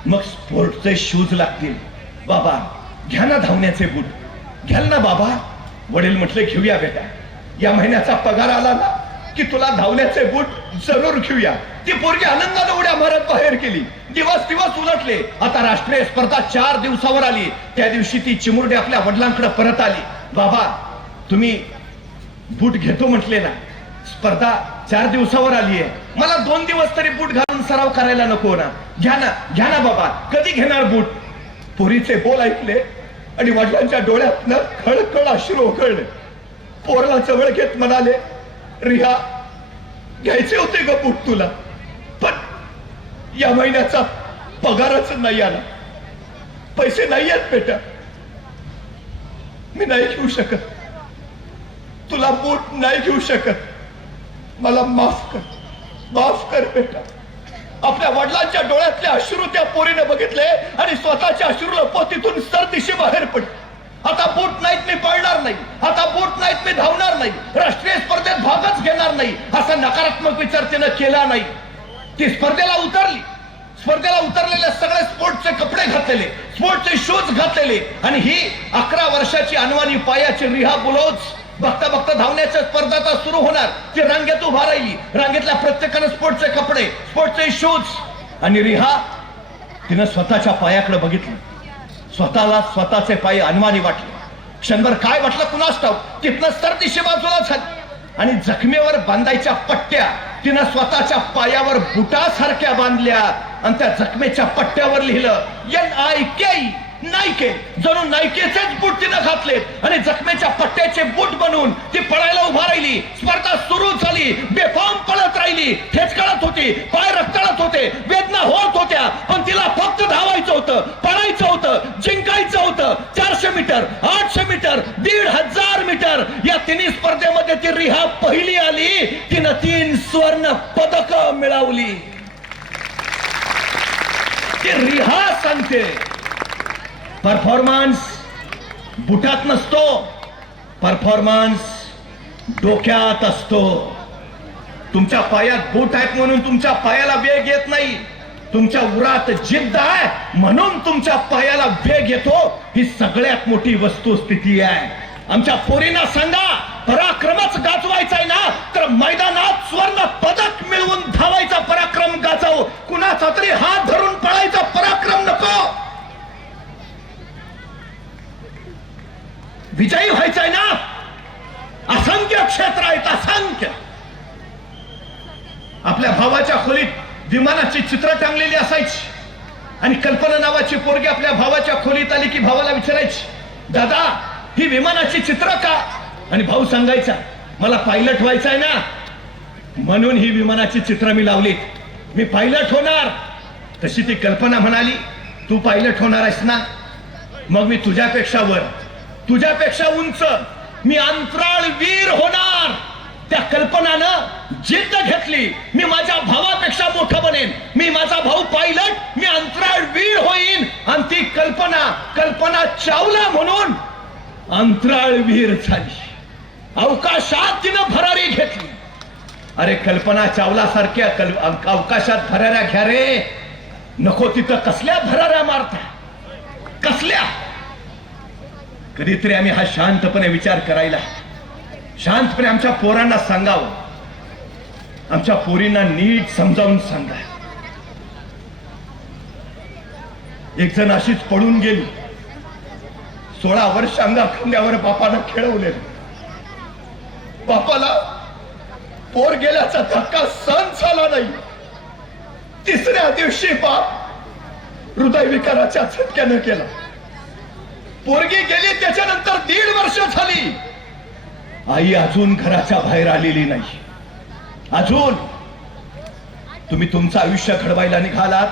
मग स्पोर्टचे शूज लागतील. बाबा घ्या ना धावण्याचे बूट, घ्याल ना बाबा? वडील म्हटले, घेऊया बेटा, या महिन्याचा पगार आला ना की तुला धावण्याचे बूट जरूर घेऊया. ती पोरगी आनंदाने उड्या मारत बाहेर गेली. दिवस उलटले. आता राष्ट्रीय स्पर्धा 4 दिवसावर आली. त्या दिवशी ती चिमुरडी आपल्या वडिलांकडे परत आली. बाबा तुम्ही बूट घेतो म्हटले ना, स्पर्धा 4 दिवसावर आली आहे, मला 2 दिवस तरी बूट घालून सराव करायला नको ना? घ्या ना बाबा. कधी घेणार बूट? पोरीचे बोल ऐकले आणि वडिलांच्या डोळ्यातनं खळखळ अश्रू ओघळले. पोरला जवळ घेत म्हणाले, रिहा घ्यायचे होते ग बूट तुला, पण या महिन्याचा पगारच नाही आला, पैसे नाही आहेत बेटा. मी नाही घेऊ शकत, तुला बूट नाही घेऊ शकत, मला माफ कर बेटा. आपल्या वडिलांच्या डोळ्यातले अश्रू त्या पोरीने बघितले आणि स्वतःच्या अश्रू लपवत तिथून सरदिशी बाहेर पडले. आता बूट नाहीत मी पळणार नाही, आता बूट नाहीत मी धावणार नाही, राष्ट्रीय स्पर्धेत भागच घेणार नाही, असा नकारात्मक विचार तिनं केला नाही. ती स्पर्धेला उतरली. स्पर्धेला उतरलेले सगळे स्पोर्टचे कपडे घातलेले, स्पोर्टचे शूज घातलेले आणि ही 11 वर्षाची अनवाणी पायाची रिहा बुलोज बघता बघता धावण्याच्या स्पर्धा आता सुरू होणार. ती रांगेत उभा राहिली. रांगेतल्या प्रत्येकानं स्पोर्टचे कपडे, स्पोर्टचे शूज आणि रिहा तिनं स्वतःच्या पायाकडे बघितलं. स्वतःला स्वतःचे पाय अनवाणी वाटले. क्षणभर काय वाटलं कुणास ठाऊक. तिथनं सरदिशी बाजूला झाली आणि जखमेवर बांधायच्या पट्ट्या तिनं स्वतःच्या पायावर बुटासारख्या बांधल्या आणि त्या जखमेच्या पट्ट्यावर लिहिलं NIKE, नायके. जणू नायकेचेच बूट तिनं घातलेत आणि जखमेच्या पट्ट्याचे बूट बनवून ती पळायला उभा राहिली. स्पर्धा सुरू झाली. बेफाम पळत राहिली. ठेचकाळत होती, पाय रक्ताळत होते, वेदना होत होत्या, पण तिला फक्त धावायचं होतं, पळायचं होतं, जिंकायचं होतं. 400 मीटर, 800 मीटर, 1500 मीटर या तिन्ही स्पर्धेमध्ये ती रिहा पहिली आली. तिनं 3 स्वर्ण पदक मिळवली. ती रिहा सांगते परफॉर्मन्स बुटात नसतो, परफॉर्मन्स डोक्यात असतो. तुमच्या पायात बूट आहेत म्हणून तुमच्या पायाला वेग येत नाही. तुमच्या उरात जिद्द आहे म्हणून तुमच्या पायाला वेग येतो. ही सगळ्यात मोठी वस्तुस्थिती आहे. आमच्या पोरींना सांगा, पराक्रमच गाजवायचा आहे ना तर मैदानात स्वर्ण पदक मिळवून धावायचा पराक्रम गाजव. कुणाचा तरी हात धरून पळायचा पराक्रम नको. विजयी व्हायचंय ना. असंख्य क्षेत्र आहेत, असंख्य. आपल्या भावाच्या खोलीत विमानाची चित्र टांगलेली असायची आणि कल्पना नावाची पोरगी आपल्या भावाच्या खोलीत आली की भावाला विचारायची, दादा ही विमानाची चित्र का? आणि भाऊ सांगायचा, मला पायलट व्हायचंय ना म्हणून ही विमानाची चित्र मी लावली, मी पायलट होणार. तशी ती कल्पना म्हणाली, तू पायलट होणार आहेस ना, मग मी तुझ्यापेक्षा वर, तुझ्यापेक्षा उंच, मी अंतराळवीर होणार. त्या कल्पनानं जिद्द घेतली, मी माझ्या भावापेक्षा मोठा बनेन, मी माझा भाऊ पायलट, मी अंतराळवीर होईन. आणि ती कल्पना चावला म्हणून अंतराळवीर झाली. अवकाशात तिनं भरारी घेतली. अरे कल्पना चावला सारख्या अवकाशात भराऱ्या घ्या रे. नको तिथं कसल्या भराऱ्या मारता, कसल्या. कधीतरी आम्ही हा शांतपणे विचार करायला, शांतपणे आमच्या पोरांना सांगावं, आमच्या पोरींना नीट समजावून सांगा. एक जण अशीच पळून गेली. 16 वर्ष अंगा खांद्यावर बापानं खेळवले. बापाला पोर गेल्याचा धक्का सहन झाला नाही. 3ऱ्या दिवशी बाप हृदयविकाराच्या झटक्यानं केला. पोरगी गेली त्याच्यानंतर 1.5 वर्ष झाली. आई अजून घराच्या बाहेर आलेली नाही. अजून तुम्ही तुमचं आयुष्य घडवायला निघालात,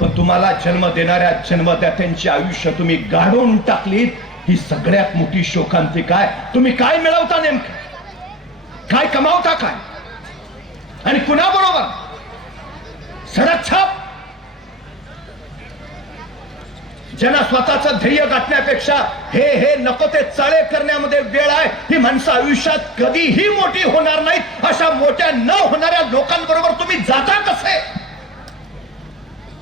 पण तुम्हाला जन्म देणाऱ्या जन्मदात्यांची आयुष्य तुम्ही गाडून टाकलीत. ही सगळ्यात मोठी शोकांतिका आहे. तुम्ही काय मिळवता, नेमकं काय कमावता, काय आणि कुणाबरोबर? सडकछाप. ज्यांना स्वतःचं ध्येय गाठण्यापेक्षा हे नको ते चाळे करण्यामध्ये वेळ आहे. ही माणसं आयुष्यात कधीही मोठी होणार नाहीत. अशा मोठ्या न होणाऱ्या लोकांबरोबर तुम्ही जाता कसे?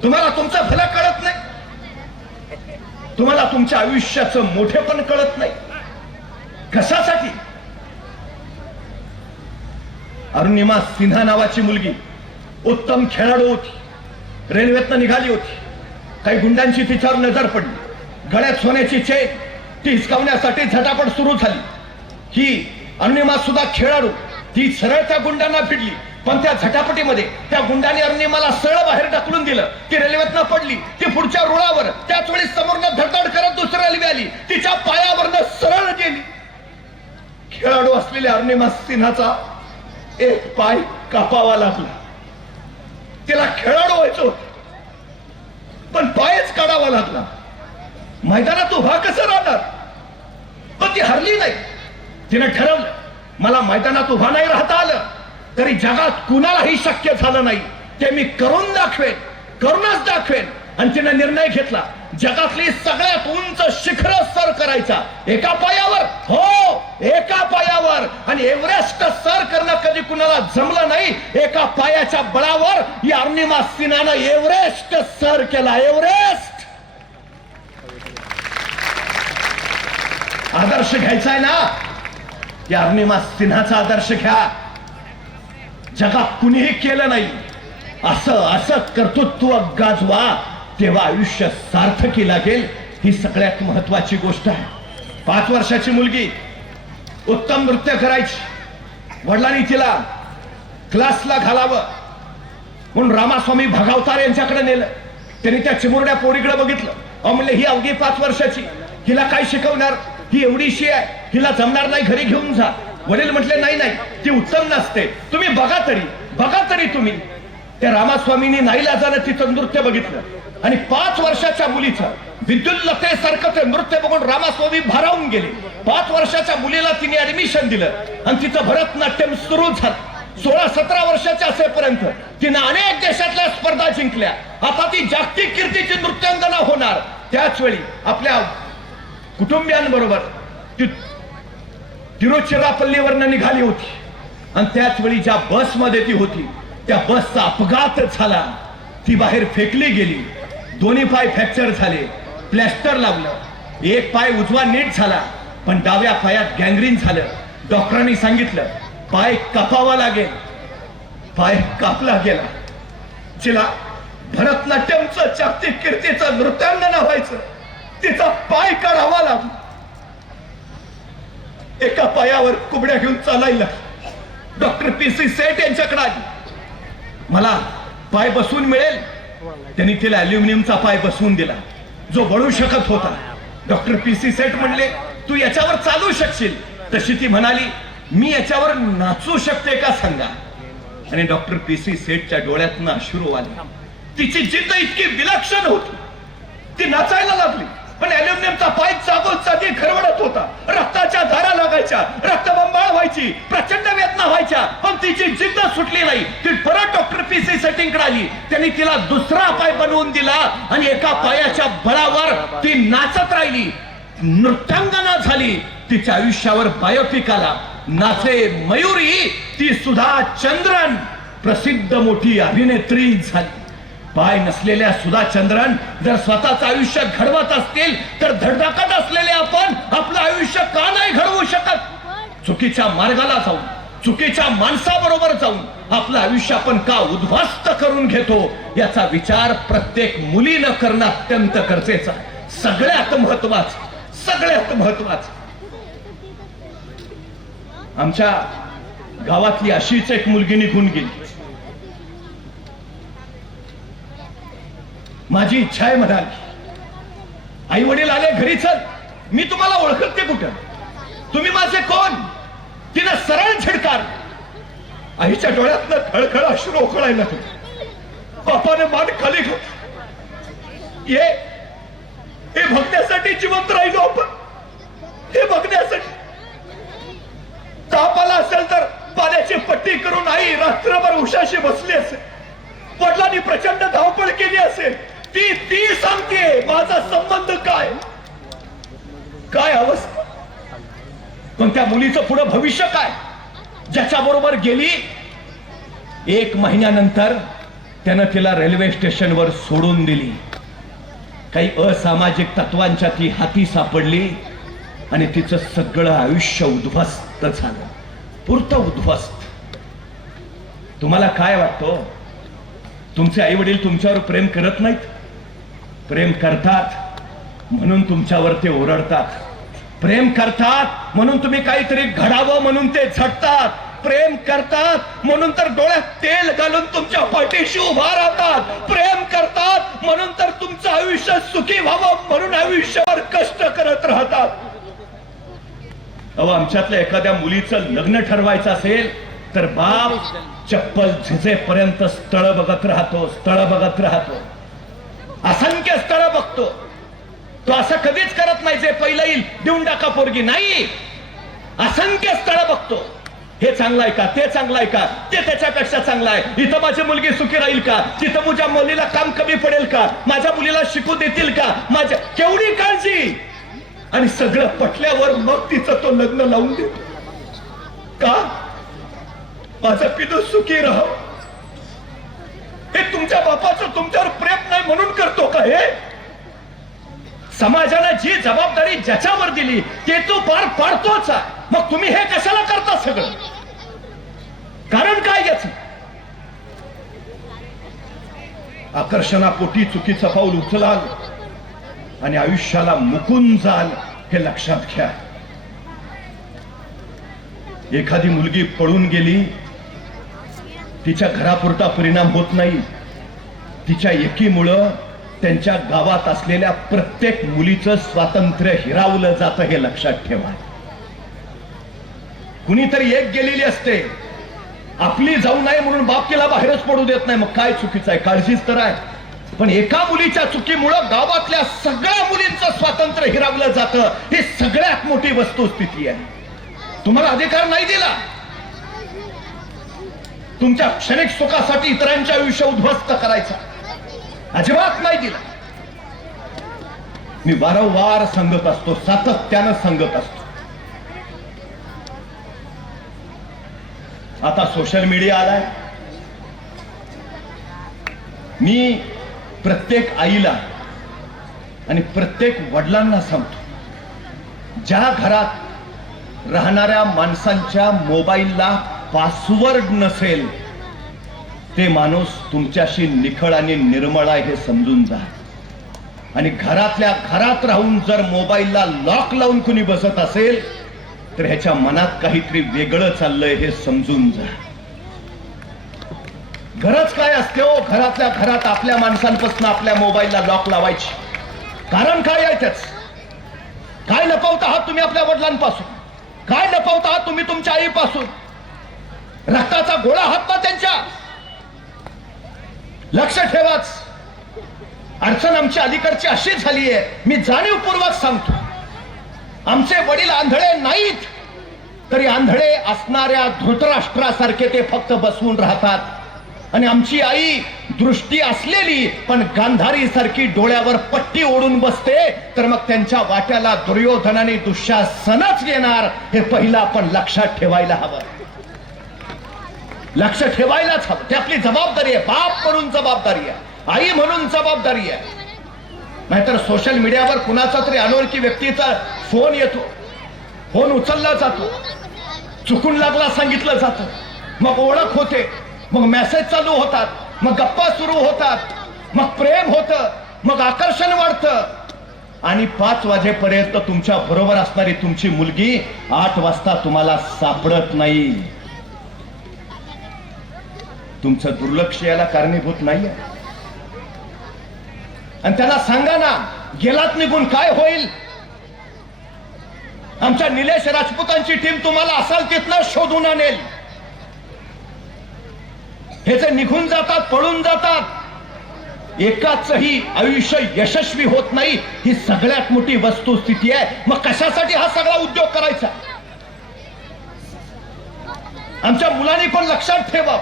तुम्हाला तुमचं भलं कळत नाही, तुम्हाला तुमच्या आयुष्याचं मोठेपण कळत नाही. कशासाठी? अरुणिमा सिन्हा नावाची मुलगी उत्तम खेळाडू होती. रेल्वेतनं निघाली होती. काही गुंडांची तिच्यावर नजर पडली. गळ्यात सोन्याची चेन ती हिसकावण्यासाठी झटापट सुरू झाली. ही अरुणिमा सुद्धा खेळाडू, ती सरळ त्या गुंडांना भिडली. पण त्या झटापटीमध्ये त्या गुंडाने अरुणिमाला सरळ बाहेर ढकलून दिलं. ती रेल्वेतनं पडली. ती पुढच्या रुळावर, त्याच वेळी समोरनं धडधड करत दुसरी रेल्वे आली. तिच्या पायावरनं सरळ गेली. खेळाडू असलेल्या अरुणिमा सिन्हाचा एक पाय कापावा लागला. तिला खेळाडू व्हायचं होतं, पण पायच काढावा लागला. मैदानात उभा कसं राहणार? पण पण ती हरली नाही. तिनं ठरवलं मला मैदानात उभा नाही राहता आलं तरी जगात कुणालाही शक्य झालं नाही ते मी करून दाखवेन, करूनच दाखवेन. आणि तिनं निर्णय घेतला जगातली सगळ्यात उंच शिखर सर करायचा एका पायावर, हो एका पायावर. आणि एव्हरेस्ट सर करणं कधी कुणाला जमलं नाही. एका पायाच्या बळावर या अरुणिमा सिन्हानं एव्हरेस्ट सर केला. एव्हरेस्ट आदर्श घ्यायचा आहे ना, या अरुणिमा सिन्हाचा आदर्श घ्या. जगात कुणीही केलं नाही असं असं कर्तृत्व गाजवा, तेव्हा आयुष्य सार्थकी लागेल. ही सगळ्यात महत्वाची गोष्ट आहे. 5 वर्षाची मुलगी उत्तम नृत्य करायची, वडिलांनी तिला क्लासला घालावं म्हणून रामास्वामी भागवतार यांच्याकडे नेलं. त्यांनी त्या चिमुरड्या पोरीकडे बघितलं. म्हणले ही अवघी 5 वर्षाची, हिला काय शिकवणार, ही एवढीशी आहे, हिला जमणार नाही, घरी घेऊन जा. वडील म्हटले नाही नाही, ती उत्तम नसते, तुम्ही बघा तरी तुम्ही. त्या रामास्वामींनी नाईलाजानं तिचं नृत्य बघितलं आणि 5 वर्षाच्या मुलीचं विद्युल्लतेसारखं ते नृत्य बघून रामास्वामी भारावून गेले. 5 वर्षाच्या मुलीला तिने ऍडमिशन दिलं आणि तिचं भरतनाट्यम सुरू झालं. 16-17 वर्षाच्या असेपर्यंत तिने अनेक देशातल्या स्पर्धा जिंकल्या. आता ती जागतिक कीर्तीची नृत्यांगना होणार. त्याच वेळी आपल्या कुटुंबियांबरोबर ती तिरुचिरापल्लीवरनं निघाली होती आणि त्याच वेळी ज्या बसमध्ये ती होती त्या बसचा अपघात झाला. ती बाहेर फेकली गेली. दोन्ही पाय फ्रॅक्चर झाले, प्लॅस्टर लावलं. एक पाय उजवा नीट झाला पण डाव्या पायात गँग्रीन झालं. डॉक्टरांनी सांगितलं पाय कापावा लागेल. पाय कापला गेला. जिला भरतनाट्यमचं जागतिक कीर्तीचं नृत्यांगना व्हायचं तिचा पाय काढावा लागला. एका पायावर कुबड्या घेऊन चालायला डॉक्टर पी.सी. सेठ यांच्याकडे आली. मला पाय बसवून मिळेल. त्यांनी तिला अल्युमिनियमचा पाय बसवून दिला जो वळू शकत होता. Doctor PC. सेठ म्हणले तू याच्यावर चालू शकशील. तशी ती म्हणाली मी याच्यावर नाचू शकते का सांगा. आणि डॉक्टर पी.सी. सेठच्या डोळ्यातनं अश्रू आले. तिची जिद्द इतकी विलक्षण होती, ती नाचायला लागली पण अल्युमिनियमचा पाय जागोजागी खरवडत होता. रक्ताच्या धारा लागायच्या, रक्तबंबाळ व्हायची, प्रचंड वेदना व्हायच्या पण तिची जिद्द सुटली नाही. ती परत डॉक्टर पी.सी. सेठींकडे आली. त्यांनी तिला दुसरा पाय बनवून दिला आणि एका पायाच्या बळावर ती नाचत राहिली, नृत्यांगना झाली. तिच्या आयुष्यावर बायोपिक आला. नाचे मयुरी ती सुधा चंद्रन प्रसिद्ध मोठी अभिनेत्री झाली. पाय नसलेल्या सुधा चंद्रन जर स्वतःचं आयुष्य घडवत असतील तर धडधकत असलेले आपण आपलं आयुष्य का नाही घडवू शकत. चुकीच्या मार्गाला जाऊन, चुकीच्या माणसाबरोबर जाऊन आपलं आयुष्य आपण का उद्ध्वस्त करून घेतो याचा विचार प्रत्येक मुलीनं करणं अत्यंत गरजेचं आहे. सगळ्यात महत्वाचं आमच्या गावातली अशीच एक मुलगी निघून गेली. माझी इच्छा आहे म्हणाली. आई वडील आले घरी, चल मी तुम्हाला ओळखते कुठं, तुम्ही माझे कोण. तिनं सरळ झिडकार. आईच्या डोळ्यातनं खळखळ अश्रू ओकळायला लागले. बापाने मान खाली घातली. हे बघण्यासाठी जिवंत राहिलो आपण, हे बघण्यासाठी. ताप आला असेल तर पाण्याची पट्टी करून आई रात्रभर उशाशी बसली असेल. वडिलांनी प्रचंड धावपळ केली असेल. ती सांगते माझा संबंध काय अवस्था. पण त्या मुलीचं पुढे भविष्य काय. ज्याच्या बरोबर गेली 1 महिन्यानंतर त्यानं तिला रेल्वे स्टेशनवर सोडून दिली. काही असामाजिक तत्वांच्या ती हाती सापडली आणि तिचं सगळं आयुष्य उद्ध्वस्त झालं, पुरतं उद्ध्वस्त. तुम्हाला काय वाटतं, तुमचे आई वडील तुमच्यावर प्रेम करत नाहीत? प्रेम करतात म्हणून तुमच्यावर ते ओरडतात. प्रेम करतात म्हणून तुम्ही काहीतरी घडावं म्हणून ते झटतात. प्रेम करतात म्हणून तर डोळ्यात तेल घालून तुमच्या पाठीशी उभा राहतात. प्रेम करतात म्हणून तर तुमचं आयुष्य सुखी व्हावं म्हणून आयुष्यावर कष्ट करत राहतात. अहो, आमच्यातल्या एखाद्या मुलीचं लग्न ठरवायचं असेल तर बाप चप्पल झिजेपर्यंत स्थळ बघत राहतो. असंख्य स्थळ बघतो. तो असं कधीच करत नाही जे पहिलं येईल देऊन टाका पोरगी. नाही, असंख्य स्थळ बघतो. हे चांगलं आहे का, ते चांगलं आहे का, ते त्याच्यापेक्षा चांगलं आहे, इथं माझी मुलगी सुखी राहील का, तिथं माझ्या मुलीला काम कमी पडेल का, माझ्या मुलीला शिकू देतील का, माझ्या केवढी काळजी. आणि सगळं पटल्यावर मग तिचं तो लग्न लावून देतो. का? माझा पिलू सुखी राहावं. हे तुमच्या बापाचं तुमच्यावर प्रेम नाही म्हणून करतो का? हे समाजाने जी जबाबदारी ज्याच्यावर दिली ते तो पार पाडतोच आहे. मग तुम्ही हे कशाला करता सगळं? कारण काय याच? आकर्षणापोटी चुकीचं पाऊल उचलाल आणि आयुष्याला मुकून जाल हे लक्षात घ्या. एखादी मुलगी पळून गेली, तिच्या घरापुरता परिणाम होत नाही, तिच्या एकीमुळं त्यांच्या गावात असलेल्या प्रत्येक मुलीचं स्वातंत्र्य हिरावलं जातं हे लक्षात ठेवा. कुणीतरी एक गेलेली असते, आपली जाऊ नये म्हणून बाप तिला बाहेरच पडू देत नाही. मग काय चुकीचं आहे? काळजीच तर आहे. पण एका मुलीच्या चुकीमुळं गावातल्या सगळ्या मुलींचं स्वातंत्र्य हिरावलं जातं. ही सगळ्यात मोठी वस्तुस्थिती आहे. तुम्हाला अधिकार नाही दिला. तुमच्या क्षणिक सुखासाठी इतरांचे आयुष्य उद्ध्वस्त करायचा अजिबात नाही दिला. मी वारंवार सांगत असतो, सातत्यानं सांगत असतो. आता सोशल मीडिया आलाय. मी प्रत्येक आईला आणि प्रत्येक वडिलांना सांगतो, ज्या घरात राहणाऱ्या माणसांच्या मोबाईलला पासवर्ड नसेल ते माणूस तुमच्याशी निखळ आणि निर्मळ आहे हे समजून जा. आणि घरातल्या घरात राहून जर मोबाईलला लॉक लावून कुणी बसत असेल तर ह्याच्या मनात काहीतरी वेगळं चाललंय हे समजून जा. गरज काय असते हो घरातल्या घरात आपल्या माणसांपासून आपल्या मोबाईलला लॉक लावायची? कारण काय आहे त्याच? काय लपवत आहात तुम्ही आपल्या वडिलांपासून? काय लपवत आहात तुम्ही तुमच्या आईपासून? रक्ताचा गोळा आहात ना त्यांच्या. लक्ष ठेवाच. अडचण आमची अलीकडची अशी झाली आहे, मी जाणीवपूर्वक सांगतो, आमचे वडील आंधळे नाहीत, तरी आंधळे असणाऱ्या धृतराष्ट्रासारखे ते फक्त बसवून राहतात. आणि आमची आई दृष्टी असलेली पण गांधारी सारखी डोळ्यावर पट्टी ओढून बसते, तर मग त्यांच्या वाट्याला दुर्योधनाने दुःशासनच येणार हे पहिलं आपण लक्षात ठेवायला हवं. लक्ष ठेवायलाच हवं. ते आपली जबाबदारी आहे. बाप म्हणून जबाबदारी आहे, आई म्हणून जबाबदारी आहे. नाहीतर सोशल मीडियावर कुणाचा तरी अनोळखी व्यक्तीचा फोन येतो, फोन उचलला जातो, चुकून लागला सांगितलं जातं, मग ओळख होते, मग मेसेज चालू होतात, मग गप्पा सुरू होतात, मग प्रेम होतं, मग आकर्षण वाढतं. आणि 5 वाजेपर्यंत तुमच्या बरोबर असणारी तुमची मुलगी 8 वाजता तुम्हाला सापडत नाही. तुमचं दुर्लक्ष याला कारणीभूत नाहीये. आणि त्याला सांगा ना, गेलात निघून काय होईल? आमच्या निलेश राजपुतांची टीम तुम्हाला असाल तिथनं शोधून आणेल. हे जे निघून जातात, पळून जातात, एकाचही आयुष्य यशस्वी होत नाही. ही सगळ्यात मोठी वस्तुस्थिती आहे. मग कशासाठी हा सगळा उद्योग करायचा? आमच्या मुलांनी पण लक्षात ठेवा,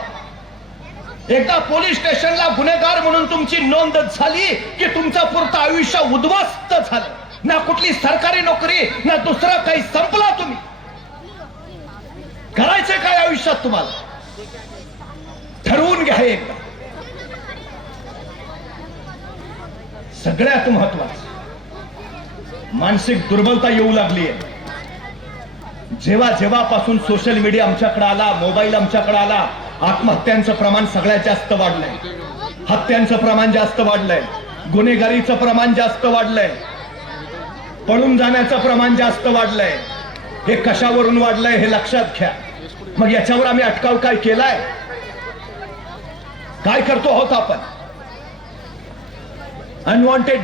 एकदा पोलीस स्टेशनला गुन्हेगार म्हणून तुमची नोंद झाली की तुमचं पुरतं आयुष्य उद्ध्वस्त झालं. ना कुठली सरकारी नोकरी, ना दुसरं काही, संपला. तुम्ही करायचं काय आयुष्यात तुम्हाला ठरवून घ्या एकदा. सगळ्यात महत्वाचं, मानसिक दुर्बलता येऊ लागली आहे. जेव्हापासून सोशल मीडिया आमच्याकडे आला, मोबाईल आमच्याकडे आला, आत्महत्यांचं प्रमाण सगळ्यात जास्त वाढलंय, हत्यांचं प्रमाण जास्त वाढलंय, गुन्हेगारीचं प्रमाण जास्त वाढलंय, पळून जाण्याचं प्रमाण जास्त वाढलंय. हे कशावरून वाढलंय हे लक्षात घ्या. मग याच्यावर आम्ही अटकाव काय केलाय? काय करतो आहोत आपण? अनवॉन्टेड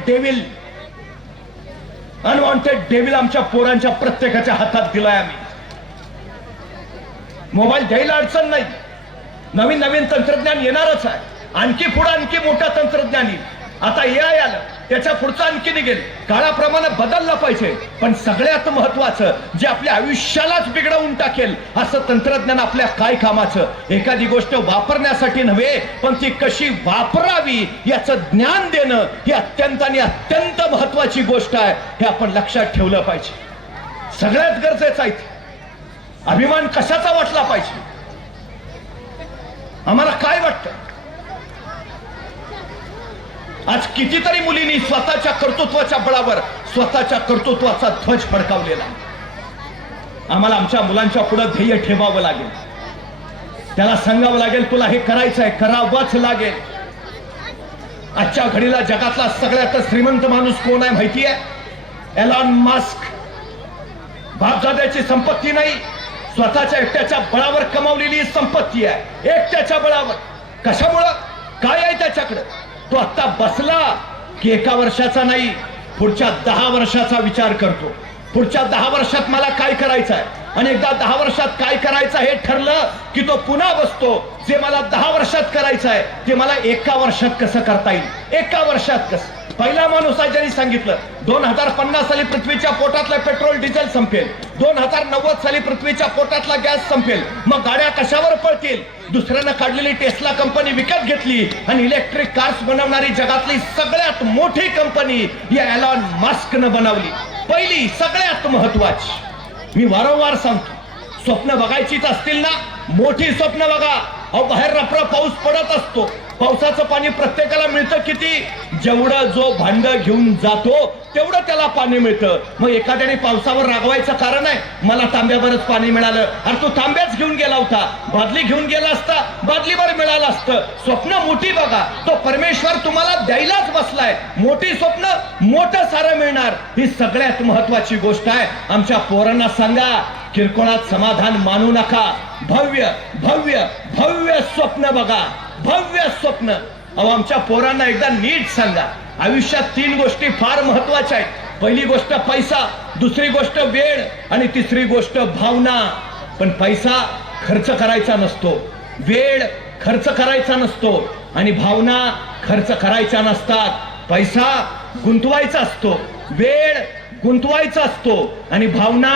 डेव्हिल आमच्या पोरांच्या प्रत्येकाच्या हातात दिलाय आम्ही. मोबाईल द्यायला अडचण नाही, नवीन तंत्रज्ञान येणारच आहे. आणखी पुढे आणखी मोठं तंत्रज्ञान येईल. आता AI आलं, त्याच्या पुढचं आणखीन गेले. काळाप्रमाणे बदललं पाहिजे, पण सगळ्यात महत्वाचं जे आपल्या आयुष्यालाच बिघडवून टाकेल असं तंत्रज्ञान आपल्या काय कामाचं. एखादी गोष्ट वापरण्यासाठी नव्हे, पण ती कशी वापरावी याचं ज्ञान देणं ही अत्यंत आणि अत्यंत महत्वाची गोष्ट आहे. हे आपण लक्षात ठेवलं पाहिजे. सगळ्यात गरजेचं आहे. अभिमान कशाचा वाटला पाहिजे? आम्हाला काय वाटतं? आज कितीतरी मुलींनी स्वतःच्या कर्तृत्वाच्या बळावर स्वतःच्या कर्तृत्वाचा ध्वज फडकावलेला. आम्हाला आमच्या मुलांच्या पुढे ध्येय ठेवावं लागेल. त्याला सांगावं लागेल, तुला हे करायचंय, करावंच लागेल. आजच्या घडीला जगातला सगळ्यात श्रीमंत माणूस कोण आहे माहिती आहे? Elon Musk. बापदाद्याची संपत्ती नाही, स्वतःच्या एकट्याच्या बळावर कमावलेली संपत्ती आहे. एकट्याच्या बळावर. कशामुळं? काय आहे त्याच्याकडे? तो आता बसला की एका वर्षाचा नाही, पुढच्या 10 वर्षाचा विचार करतो. पुढच्या 10 वर्षात मला काय करायचं आहे, आणि एकदा 10 वर्षात काय करायचं हे ठरलं की तो पुन्हा बसतो. जे मला 10 वर्षात करायचं आहे ते मला एका वर्षात कसं करता येईल, एका वर्षात कसं. पहिला माणूस आहे ज्यांनी सांगितलं 2050 साली पृथ्वीच्या पोटातलं पेट्रोल डिझेल संपेल, 2090 साली पृथ्वीच्या पोटातला गॅस संपेल, मग गाड्या कशावर पळतील? दुसऱ्यानं काढलेली टेस्ला कंपनी विकत घेतली आणि इलेक्ट्रिक कार्स बनवणारी जगातली सगळ्यात मोठी कंपनी या एलॉन मस्कनं बनवली. पहिली सगळ्यात महत्वाची. मी वारंवार सांगतो, स्वप्न बघायचीच असतील ना, मोठी स्वप्न बघा. अहो, बाहेर रपरप पाऊस पडत असतो. पावसाचं पाणी प्रत्येकाला मिळतं किती? जेवढं जो भांड घेऊन जातो तेवढं त्याला पाणी मिळतं. मग एखाद्याने पावसावर रागवायचं कारण आहे, मला तांब्यावरच पाणी मिळालं. अरे तो तांब्याच घेऊन गेला होता, बादली घेऊन गेला असता, बादलीवर मिळालं असतं. स्वप्न मोठी बघा, तो परमेश्वर तुम्हाला द्यायलाच बसलाय. मोठी स्वप्न, मोठं सारं मिळणार. ही सगळ्यात महत्वाची गोष्ट आहे. आमच्या पोरांना सांगा, किरकोळात समाधान मानू नका. भव्य भव्य भव्य स्वप्न बघा, भव्य स्वप्न. अहो, आमच्या पोरांना एकदा नीट सांगा, आयुष्यात 3 गोष्टी फार महत्वाच्या आहेत. पहिली गोष्ट पैसा, दुसरी गोष्ट वेळ, आणि तिसरी गोष्ट भावना. पण पैसा खर्च करायचा नसतो, वेळ खर्च करायचा नसतो, आणि भावना खर्च करायच्या नसतात. पैसा गुंतवायचा असतो, वेळ गुंतवायचा असतो, आणि भावना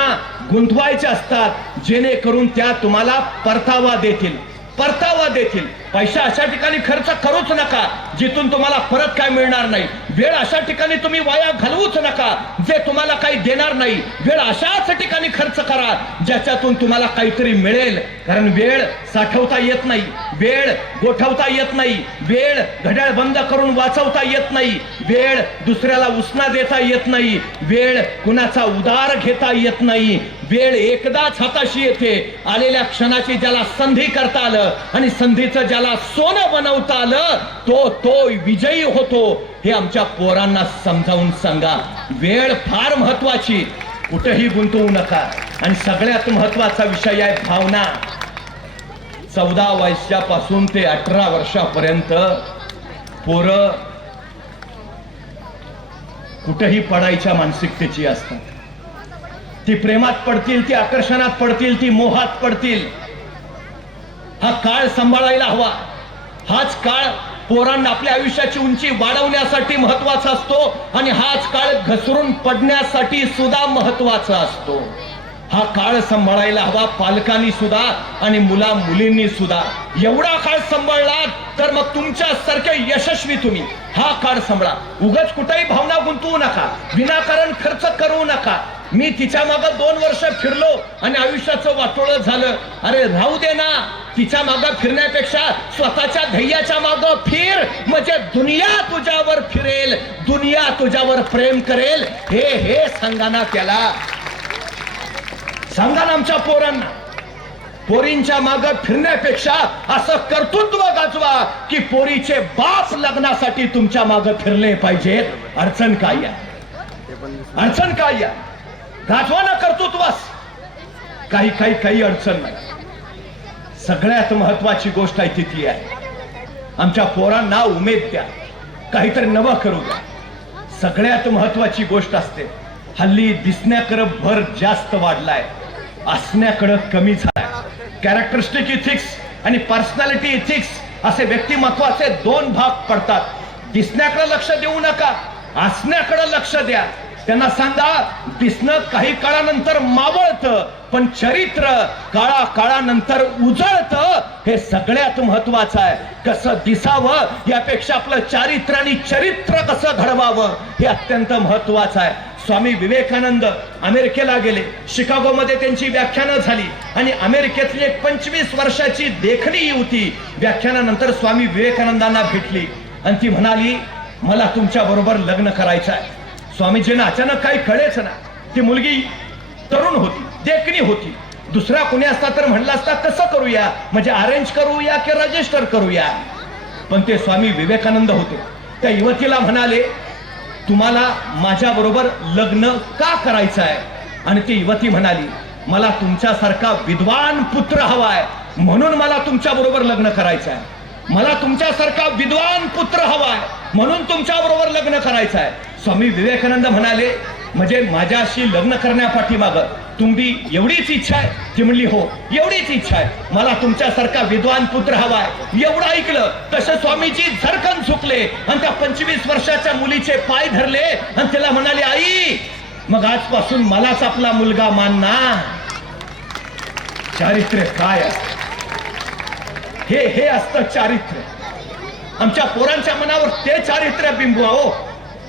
गुंतवायच्या असतात, जेणेकरून त्या तुम्हाला परतावा देतील. परतावा देतील. पैसा अशा ठिकाणी खर्च करूच नका जिथून तुम्हाला परत काय मिळणार नाही. वेळ अशा ठिकाणी तुम्ही वाया घालवूच नका जे तुम्हाला काही देणार नाही. वेळ अशाच ठिकाणी खर्च करा ज्याच्यातून तुम्हाला काहीतरी मिळेल. कारण वेळ साठवता येत नाही, वेळ गोठवता येत नाही, वेळ घड्याळ बंद करून वाचवता येत नाही, वेळ दुसऱ्याला उसना देता येत नाही, वेळ कुणाचा उधार घेता येत नाही. वेळ एकदाच हाताशी येते. आलेल्या क्षणाची ज्याला संधी करता आलं आणि संधीचं ज्याला सोनं बनवता आलं तो विजयी होतो. हे आमच्या पोरांना समजावून सांगा. वेळ फार महत्वाची, कुठेही गुंतवू नका. आणि सगळ्यात महत्वाचा विषय आहे भावना. 14 वर्षापासून ते 18 वर्षापर्यंत पोरं कुठेही पडायच्या मानसिकतेची असतात. ती प्रेमात पडतील, ती आकर्षणात पडतील, ती मोहात पडतील. हा काळ सांभाळायला हवा. हाच काळ पोरांना आपल्या आयुष्याची उंची वाढवण्यासाठी महत्वाचा असतो, आणि हाच काळ घसरून पडण्यासाठी सुद्धा महत्वाचा असतो. हा काळ सांभाळायला हवा पालकांनी सुद्धा आणि मुला मुलींनी सुद्धा. एवढा काळ सांभाळला तर मग तुमच्या सारखे यशस्वी तुम्ही. हा काळ सांभाळा. उगाच कुठेही भावना गुंतवू नका, विनाकारण खर्च करू नका. मी तिच्या मागे 2 वर्ष फिरलो आणि आयुष्याचं वाटोळं झालं. अरे राहू दे ना, तिच्या मागे फिरण्यापेक्षा स्वतःच्या ध्येयाच्या मागे फिर, म्हणजे दुनिया तुझ्यावर फिरेल, दुनिया तुझ्यावर प्रेम करेल. हे सांगा ना त्याला, सांगा ना आमच्या पोरांना. पोरींच्या मागे फिरण्यापेक्षा असं कर्तृत्व गाजवा की पोरीचे बाप लग्नासाठी तुमच्या मागे फिरले पाहिजेत. अडचण काय या, अडचण काय या? गाजवा ना कर्तृत्वास. काही अडचण नाही. सगळ्यात महत्वाची गोष्ट आहे ती आहे, आमच्या पोरांना उमेद द्या, काहीतरी नवं करू द्या. सगळ्यात महत्वाची गोष्ट असते, हल्ली दिसण्याकडे भर जास्त वाढलाय, असण्याकडे कमी झालाय. कॅरेक्टरिस्टिक इथिक्स आणि पर्सनॅलिटी इथिक्स असे व्यक्तिमत्वाचे 2 भाग पडतात. दिसण्याकडे लक्ष देऊ नका, असण्याकडे लक्ष द्या. त्यांना सांगा दिसणं काही काळानंतर मावळतं, पण चरित्र काळा काळानंतर उजळतं. हे सगळ्यात महत्वाचं आहे. कसं दिसावं यापेक्षा आपलं चारित्र्य आणि चरित्र कसं घडवावं हे अत्यंत महत्वाचं आहे. स्वामी विवेकानंद अमेरिकेला गेले. शिकागोमध्ये त्यांची व्याख्यानं झाली आणि अमेरिकेतली एक 25 वर्षाची देखणी होती व्याख्यानानंतर स्वामी विवेकानंदांना भेटली आणि ती म्हणाली, मला तुमच्या बरोबर लग्न करायचं आहे. स्वामीजींना अचानक काही कळेच ना. ती मुलगी तरुण होती, देखणी होती. दुसरा कोणी असता तर म्हणला असता कसं करूया, म्हणजे अरेंज करूया की रजिस्टर करूया. पण ते स्वामी विवेकानंद होते. त्या युवतीला म्हणाले, तुम्हाला माझ्या बरोबर लग्न का करायचं आहे. आणि ती युवती म्हणाली, मला तुमच्यासारखा विद्वान पुत्र हवाय, म्हणून मला तुमच्या बरोबर लग्न करायचं आहे. मला तुमच्यासारखा विद्वान पुत्र हवाय, म्हणून तुमच्या बरोबर लग्न करायचं आहे. स्वामी विवेकानंद म्हणाले, म्हणजे माझ्याशी लग्न करण्यापाठीमागं तुम्ही एवढीच इच्छा आहे. ती म्हणली, हो एवढीच इच्छा आहे, मला तुमच्यासारखा विद्वान पुत्र हवाय. एवढं ऐकलं तसं स्वामीजी झरकन झुकले आणि त्या 25 वर्षाच्या मुलीचे पाय धरले आणि तिला म्हणाले, आई मग आजपासून मलाच आपला मुलगा मान ना. चारित्र्य काय असतं हे असतं चारित्र्य. आमच्या पोरांच्या मनावर ते चारित्र्य बिंबवा. हो,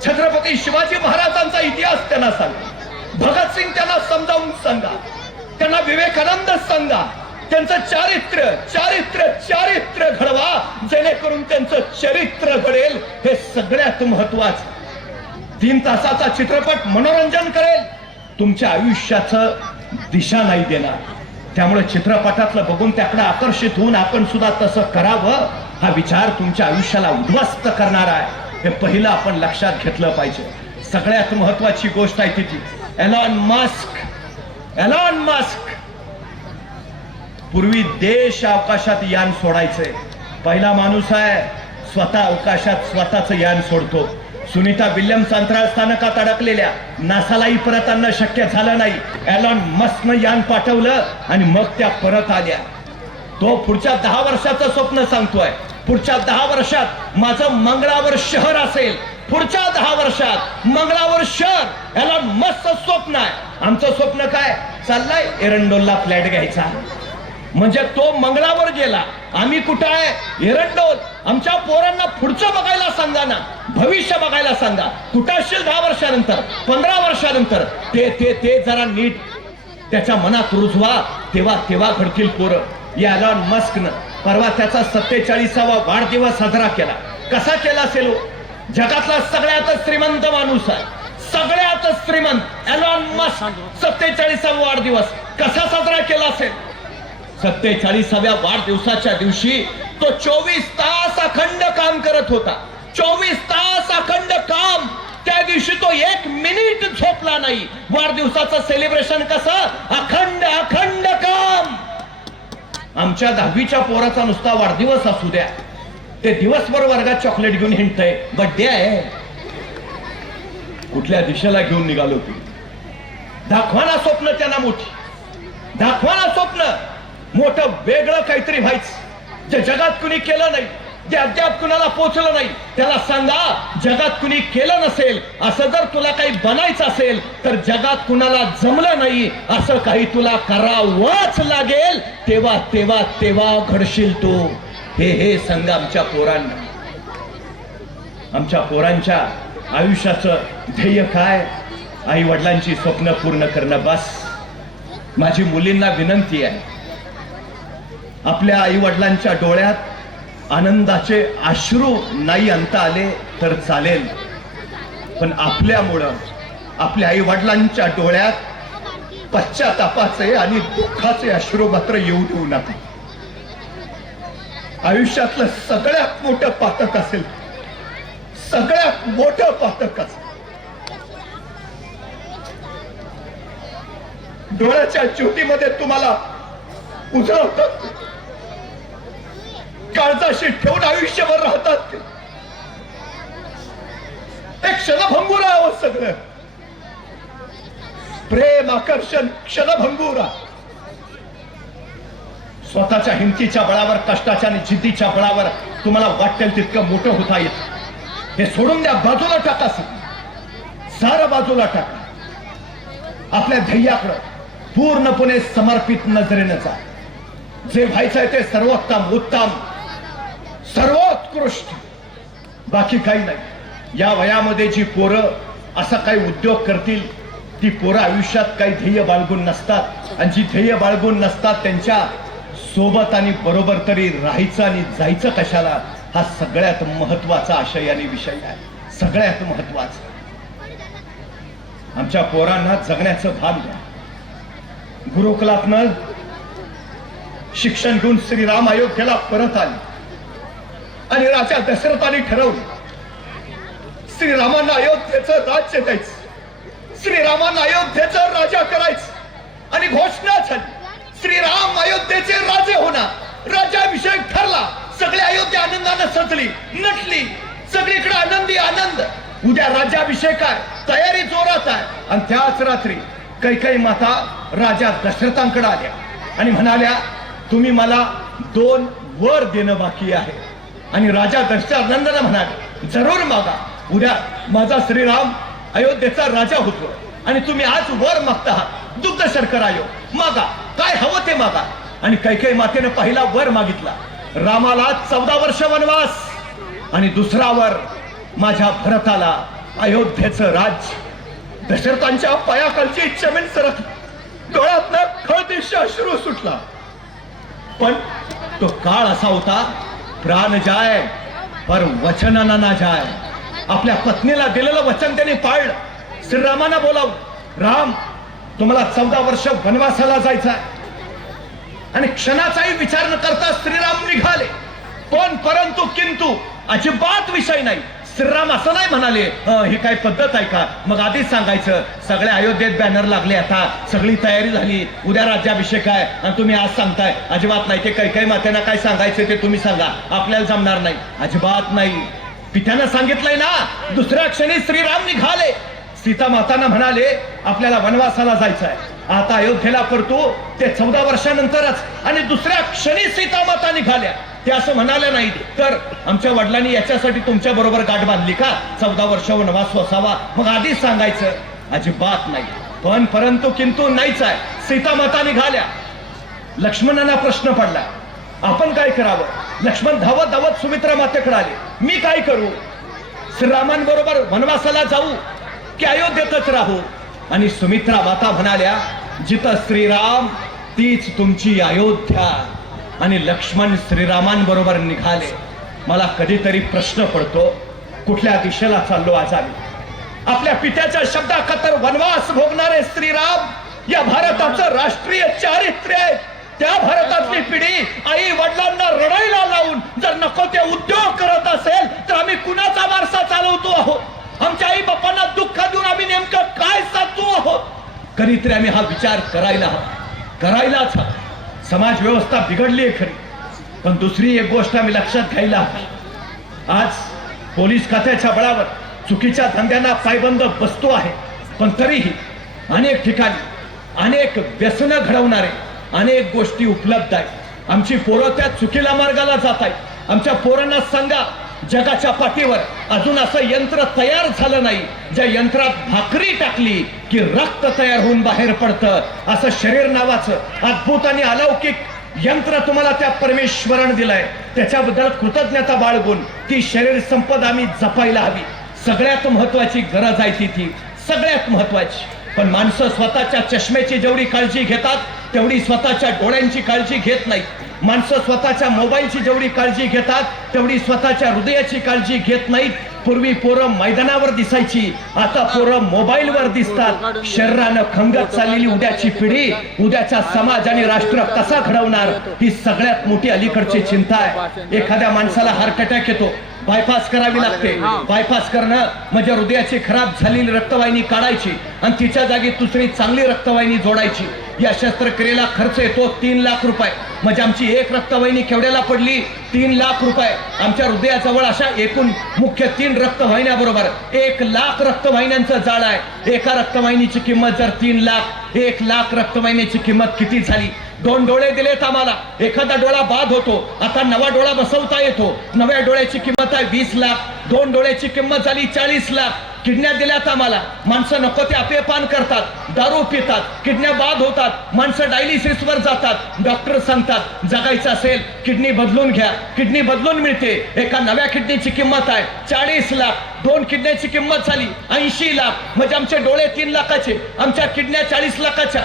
छत्रपती शिवाजी महाराजांचा इतिहास त्यांना सांगा, भगतसिंग त्यांना समजावून सांगा, त्यांना विवेकानंद सांगा. त्यांचं चारित्र्य चारित्र्य चारित्र्य घडवा, जेणेकरून त्यांचं चरित्र घडेल. हे सगळ्यात महत्वाचं. 3 तासाचा चित्रपट मनोरंजन करेल, तुमच्या आयुष्याचं दिशा नाही देणार. त्यामुळे चित्रपटातलं बघून त्याकडे आकर्षित होऊन आपण सुद्धा तसं करावं, हा विचार तुमच्या आयुष्याला उद्ध्वस्त करणार आहे. हे पहिलं आपण लक्षात घेतलं पाहिजे. सगळ्यात महत्वाची गोष्ट आहे तिथे एलॉन मस्क पूर्वी देश अवकाशात यान सोडायचंय. पहिला माणूस आहे स्वतः अवकाशात स्वतःच यान सोडतो. सुनीता विल्यम्स अंतराळ स्थानकात अडकलेल्या नासालाही परत आणणं शक्य झालं नाही. एलॉन मस्कनं यान पाठवलं आणि मग त्या परत आल्या. तो पुढच्या 10 वर्षाचं स्वप्न सांगतोय. पुढच्या 10 वर्षात माझं मंगळावर शहर असेल. पुढच्या 10 वर्षात मंगळावर शहर एलॉन मस्कचं स्वप्न आहे. आमचं स्वप्न काय चाललंय, एरंडोलला फ्लॅट घ्यायचा. म्हणजे तो मंगळावर गेला, आम्ही कुठं आहे, एरंडोल. आमच्या पोरांना पुढचं बघायला सांगा ना, भविष्य बघायला सांगा. कुठं असेल 10 वर्षानंतर, 15 वर्षानंतर, ते जरा नीट त्याच्या मनात रुजवा, तेव्हा घडतील पोरं. या एलॉन मस्कनं परवा त्याचा 47वा वाढदिवस साजरा केला. कसा केला असेल? जगातला सगळ्यात श्रीमंत माणूस आहे, सगळ्यात श्रीमंत एलॉन मस्क 47वा वाढदिवस कसा साजरा केला असेल? 47व्या वाढदिवसाच्या दिवशी तो 24 तास अखंड काम करत होता. 24 तास अखंड काम. त्या दिवशी तो 1 मिनिट झोपला नाही. वाढदिवसाचं सेलिब्रेशन कसं? अखंड काम. आमच्या 10वीच्या पोराचा नुसता वाढदिवस असू द्या, ते दिवसभर वर्गात चॉकलेट घेऊन हिंडतंय, बर्थडे आहे. कुठल्या दिशेला घेऊन निघालो तू? दाखवाना स्वप्न त्यांना मोठी, दाखवाना स्वप्न मोठं वेगळं काहीतरी व्हायचं जे जगात कुणी केलं नाही, जे अद्याप कुणाला पोचलं नाही. त्याला सांगा जगात कुणी केलं नसेल असं जर तुला काही बनायचं असेल तर जगात कुणाला जमलं नाही असं काही तुला करावंच लागेल. तेव्हा घडशील तू. हे सांगा आमच्या पोरांना. आमच्या पोरांच्या आयुष्याचं ध्येय काय? आई वडिलांची स्वप्न पूर्ण करणं बस. माझी मुलींना विनंती आहे, आपल्या आई वडिलांच्या डोळ्यात आनंदाचे अश्रू नाही आणता आले तर चालेल, पण आपल्यामुळं आपल्या आई वडिलांच्या डोळ्यात पश्चातापाचे आणि दुःखाचे अश्रू मात्र येऊ देऊ नका. आयुष्यातलं सगळ्यात मोठं पातक असेल, सगळ्यात मोठं पातक असेल. डोळ्याच्या ज्योतीमध्ये तुम्हाला उजळवतात, काळजाशी ठेवून आयुष्यभर राहतात. एक क्षणभंगुरा आहे सगळं. प्रेम, आकर्षण क्षणभंगुरा. स्वतःच्या हिमतीच्या बळावर, कष्टाच्या आणि जिद्दीच्या बळावर तुम्हाला वाटेल तितकं मोठं होता येत. हे सोडून द्या, बाजूला टाका. सारं बाजूला टाका, आपल्या ध्येयाकडे पूर्णपणे समर्पित नजरेनं जा. जे व्हायचंय ते सर्वोत्तम, उत्तम, सर्वोत्कृष्ट, बाकी काही नाही. या वयामध्ये जी पोरं असा काही उद्योग करतील, ती पोरं आयुष्यात काही ध्येय बाळगून नसतात, आणि जी ध्येय बाळगून नसतात त्यांच्या सोबत आणि बरोबर तरी राहायचं आणि जायचं कशाला, हा सगळ्यात महत्वाचा आशय आणि विषय आहे. सगळ्यात महत्वाचा. आमच्या पोरांना जगण्याचं भान द्या. गुरुकुलातनं शिक्षण घेऊन श्रीराम अयोध्येला परत आले आणि राजा दशरथाने ठरवलं श्रीरामांना अयोध्येचं राज्य द्यायचं, श्रीरामांना अयोध्येचं राजा करायचं, आणि घोषणा झाली श्रीराम अयोध्येचे राजे होणार. राज्याभिषेक ठरला. सगळी अयोध्या आनंदानं सजली, नटली, सगळीकडे आनंदी आनंद. उद्या राज्याभिषेक आहे, तयारी जोरात आहे. आणि त्याच रात्री कैकेयी माता राजा दशरथांकडे आल्या आणि म्हणाल्या, तुम्ही मला 2 वर देणं बाकी आहे. आणि राजा दशरथानंदन म्हणाले, जरूर मागा. उद्या माझा श्रीराम अयोध्येचा राजा होतो आणि तुम्ही आज वर मागता आहात, दुग्ध शर्करा आयो, मागा, काय हवं ते मागा. आणि कैकेयी मातेने पहिला वर मागितला, रामाला 14 वर्ष वनवास, आणि दुसरा वर माझ्या भरताला अयोध्येचं राज्य. दशरथांच्या पायाखालची जमीन सरकली, डोळ्यातनं खळदिश अश्रू सुटला. पण तो काळ असा होता, प्राण जाय पर वचन ना जाय. आपल्या पत्नीला दिलेलं वचन त्याने पाळलं. श्रीरामांना बोलावलं, राम तुम्हाला 14 वर्ष वनवासाला जायचं आहे. आणि क्षणाचाही विचार न करता श्रीराम निघाले. पण परंतु किंतु अजिबात विषय नाही. श्रीराम असं नाही म्हणाले, ही काय पद्धत आहे का, मग आधीच सांगायचं. सगळ्या अयोध्येत बॅनर लागले, आता सगळी तयारी झाली, उद्या राज्याभिषेक आहे आणि तुम्ही आज सांगताय. अजिबात नाही. ते कैकेयी मातेना काय सांगायचं ते तुम्ही सांगा, आपल्याला जमणार नाही. अजिबात नाही. पित्यानं सांगितलंय ना. दुसऱ्या क्षणी श्रीराम निघाले. सीता मातांना म्हणाले, आपल्याला वनवासाला जायचं आहे, आता अयोध्येला परतू ते 14 वर्षानंतरच. आणि दुसऱ्या क्षणी सीता माता निघाल्या. ते असं म्हणाले नाही तर आमच्या वडिलांनी याच्यासाठी तुमच्या बरोबर गाठ बांधली का, 14 वर्ष वनवास वसावा, मग आधीच सांगायचं. अजिबात नाही. पण परंतु किंतु नाहीच आहे. सीता माता निघाल्या. लक्ष्मणांना प्रश्न पडला, आपण काय करावं. लक्ष्मण धावत धावत सुमित्रा मातेकडे आले, मी काय करू, श्रीरामांबरोबर वनवासाला जाऊ की अयोध्येतच राहू. आणि सुमित्रा माता म्हणाल्या, जिथं श्रीराम तीच तुमची अयोध्या. आणि लक्ष्मण श्रीरामांबरोबर निघाले. मला कधीतरी प्रश्न पडतो, कुठल्या दिशेला चाललो आज आम्ही. आपल्या पित्याच्या शब्दाखातर वनवास भोगणारे श्रीराम या भारताचं राष्ट्रीय चारित्र्य आहे. त्या भारतातली पिढी आई वडिलांना रडायला लावून जर नको ते उद्योग करत असेल तर आम्ही कुणाचा वारसा चालवतो आहोत. आमच्या आई बापांना दुःख देऊन आम्ही नेमकं काय साधतो आहोत. कधीतरी आम्ही हा विचार करायलाच हवा. समाज व्यवस्था बिघडली आहे खरी, पण दुसरी एक गोष्ट आम्ही लक्षात घ्यायला हवी. आज पोलीस खात्याच्या बळावर चुकीच्या धंद्यांना पायबंद बसतो आहे, पण तरीही अनेक ठिकाणी अनेक व्यसनं घडवणारे अनेक गोष्टी उपलब्ध आहेत. आमची पोरं त्या चुकीला मार्गाला जात आहेत. आमच्या पोरांना सांगा, जगाच्या पाठीवर अजून असं यंत्र तयार झालं नाही ज्या यंत्रात भाकरी टाकली की रक्त तयार होऊन बाहेर पडतं. असं शरीर नावाचं अद्भुत आणि अलौकिक यंत्र तुम्हाला त्या परमेश्वरानं दिलंय. त्याच्याबद्दल कृतज्ञता बाळगून ती शरीर संपदा आम्ही जपायला हवी. सगळ्यात महत्वाची गरज आहे ती सगळ्यात महत्वाची. पण माणसं स्वतःच्या चष्म्याची जेवढी काळजी घेतात तेवढी स्वतःच्या डोळ्यांची काळजी घेत नाहीत. माणसं स्वतःच्या मोबाईलची जेवढी काळजी घेतात तेवढी स्वतःच्या हृदयाची काळजी घेत नाहीत. पूर्वी पोरं मैदानावर दिसायची, आता पोरं मोबाईलवर दिसतात. शरीरानं खंगत चाललेली उद्याची पिढी, उद्याचा समाज आणि राष्ट्र कसा घडवणार, ही सगळ्यात मोठी अलीकडची चिंता आहे. एखाद्या माणसाला हार्ट अटॅक येतो, बायपास करावी लागते. बायपास करणं म्हणजे हृदयाची खराब झालेली रक्तवाहिनी काढायची आणि तिच्या जागी दुसरी चांगली रक्तवाहिनी जोडायची. या शस्त्रक्रियेला खर्च येतो 3 लाख रुपये. म्हणजे आमची एक रक्तवाहिनी केवढ्याला पडली, 3 लाख रुपये. आमच्या हृदयाजवळ अशा एकूण मुख्य 3 रक्तवाहिन्या बरोबर 1 लाख रक्तवाहिन्यांचं जाळ आहे. एका रक्तवाहिनीची किंमत जर 3 लाख, 1 लाख रक्तवाहिन्याची किंमत किती झाली. 2 डोळे दिलेत आम्हाला, एखादा डोळा बाद होतो, आता नवा डोळा बसवता येतो. नव्या डोळ्याची किंमत आहे 20 लाख. 2 डोळ्याची किंमत झाली 40 लाख. किडन्या दिल्यात आम्हाला, माणसं नको ते अपेपान करतात, दारू पितात, किडन्या बाद होतात, माणसं डायलिसिसवर जातात. डॉक्टर सांगतात जगायचं असेल किडनी बदलून घ्या. किडनी बदलून मिळते. एका नव्या किडनीची किंमत आहे 40 लाख. 2 किडन्याची किंमत झाली 80 लाख. म्हणजे आमचे डोळे 3 लाखाचे, आमच्या किडन्या 40 लाखाच्या,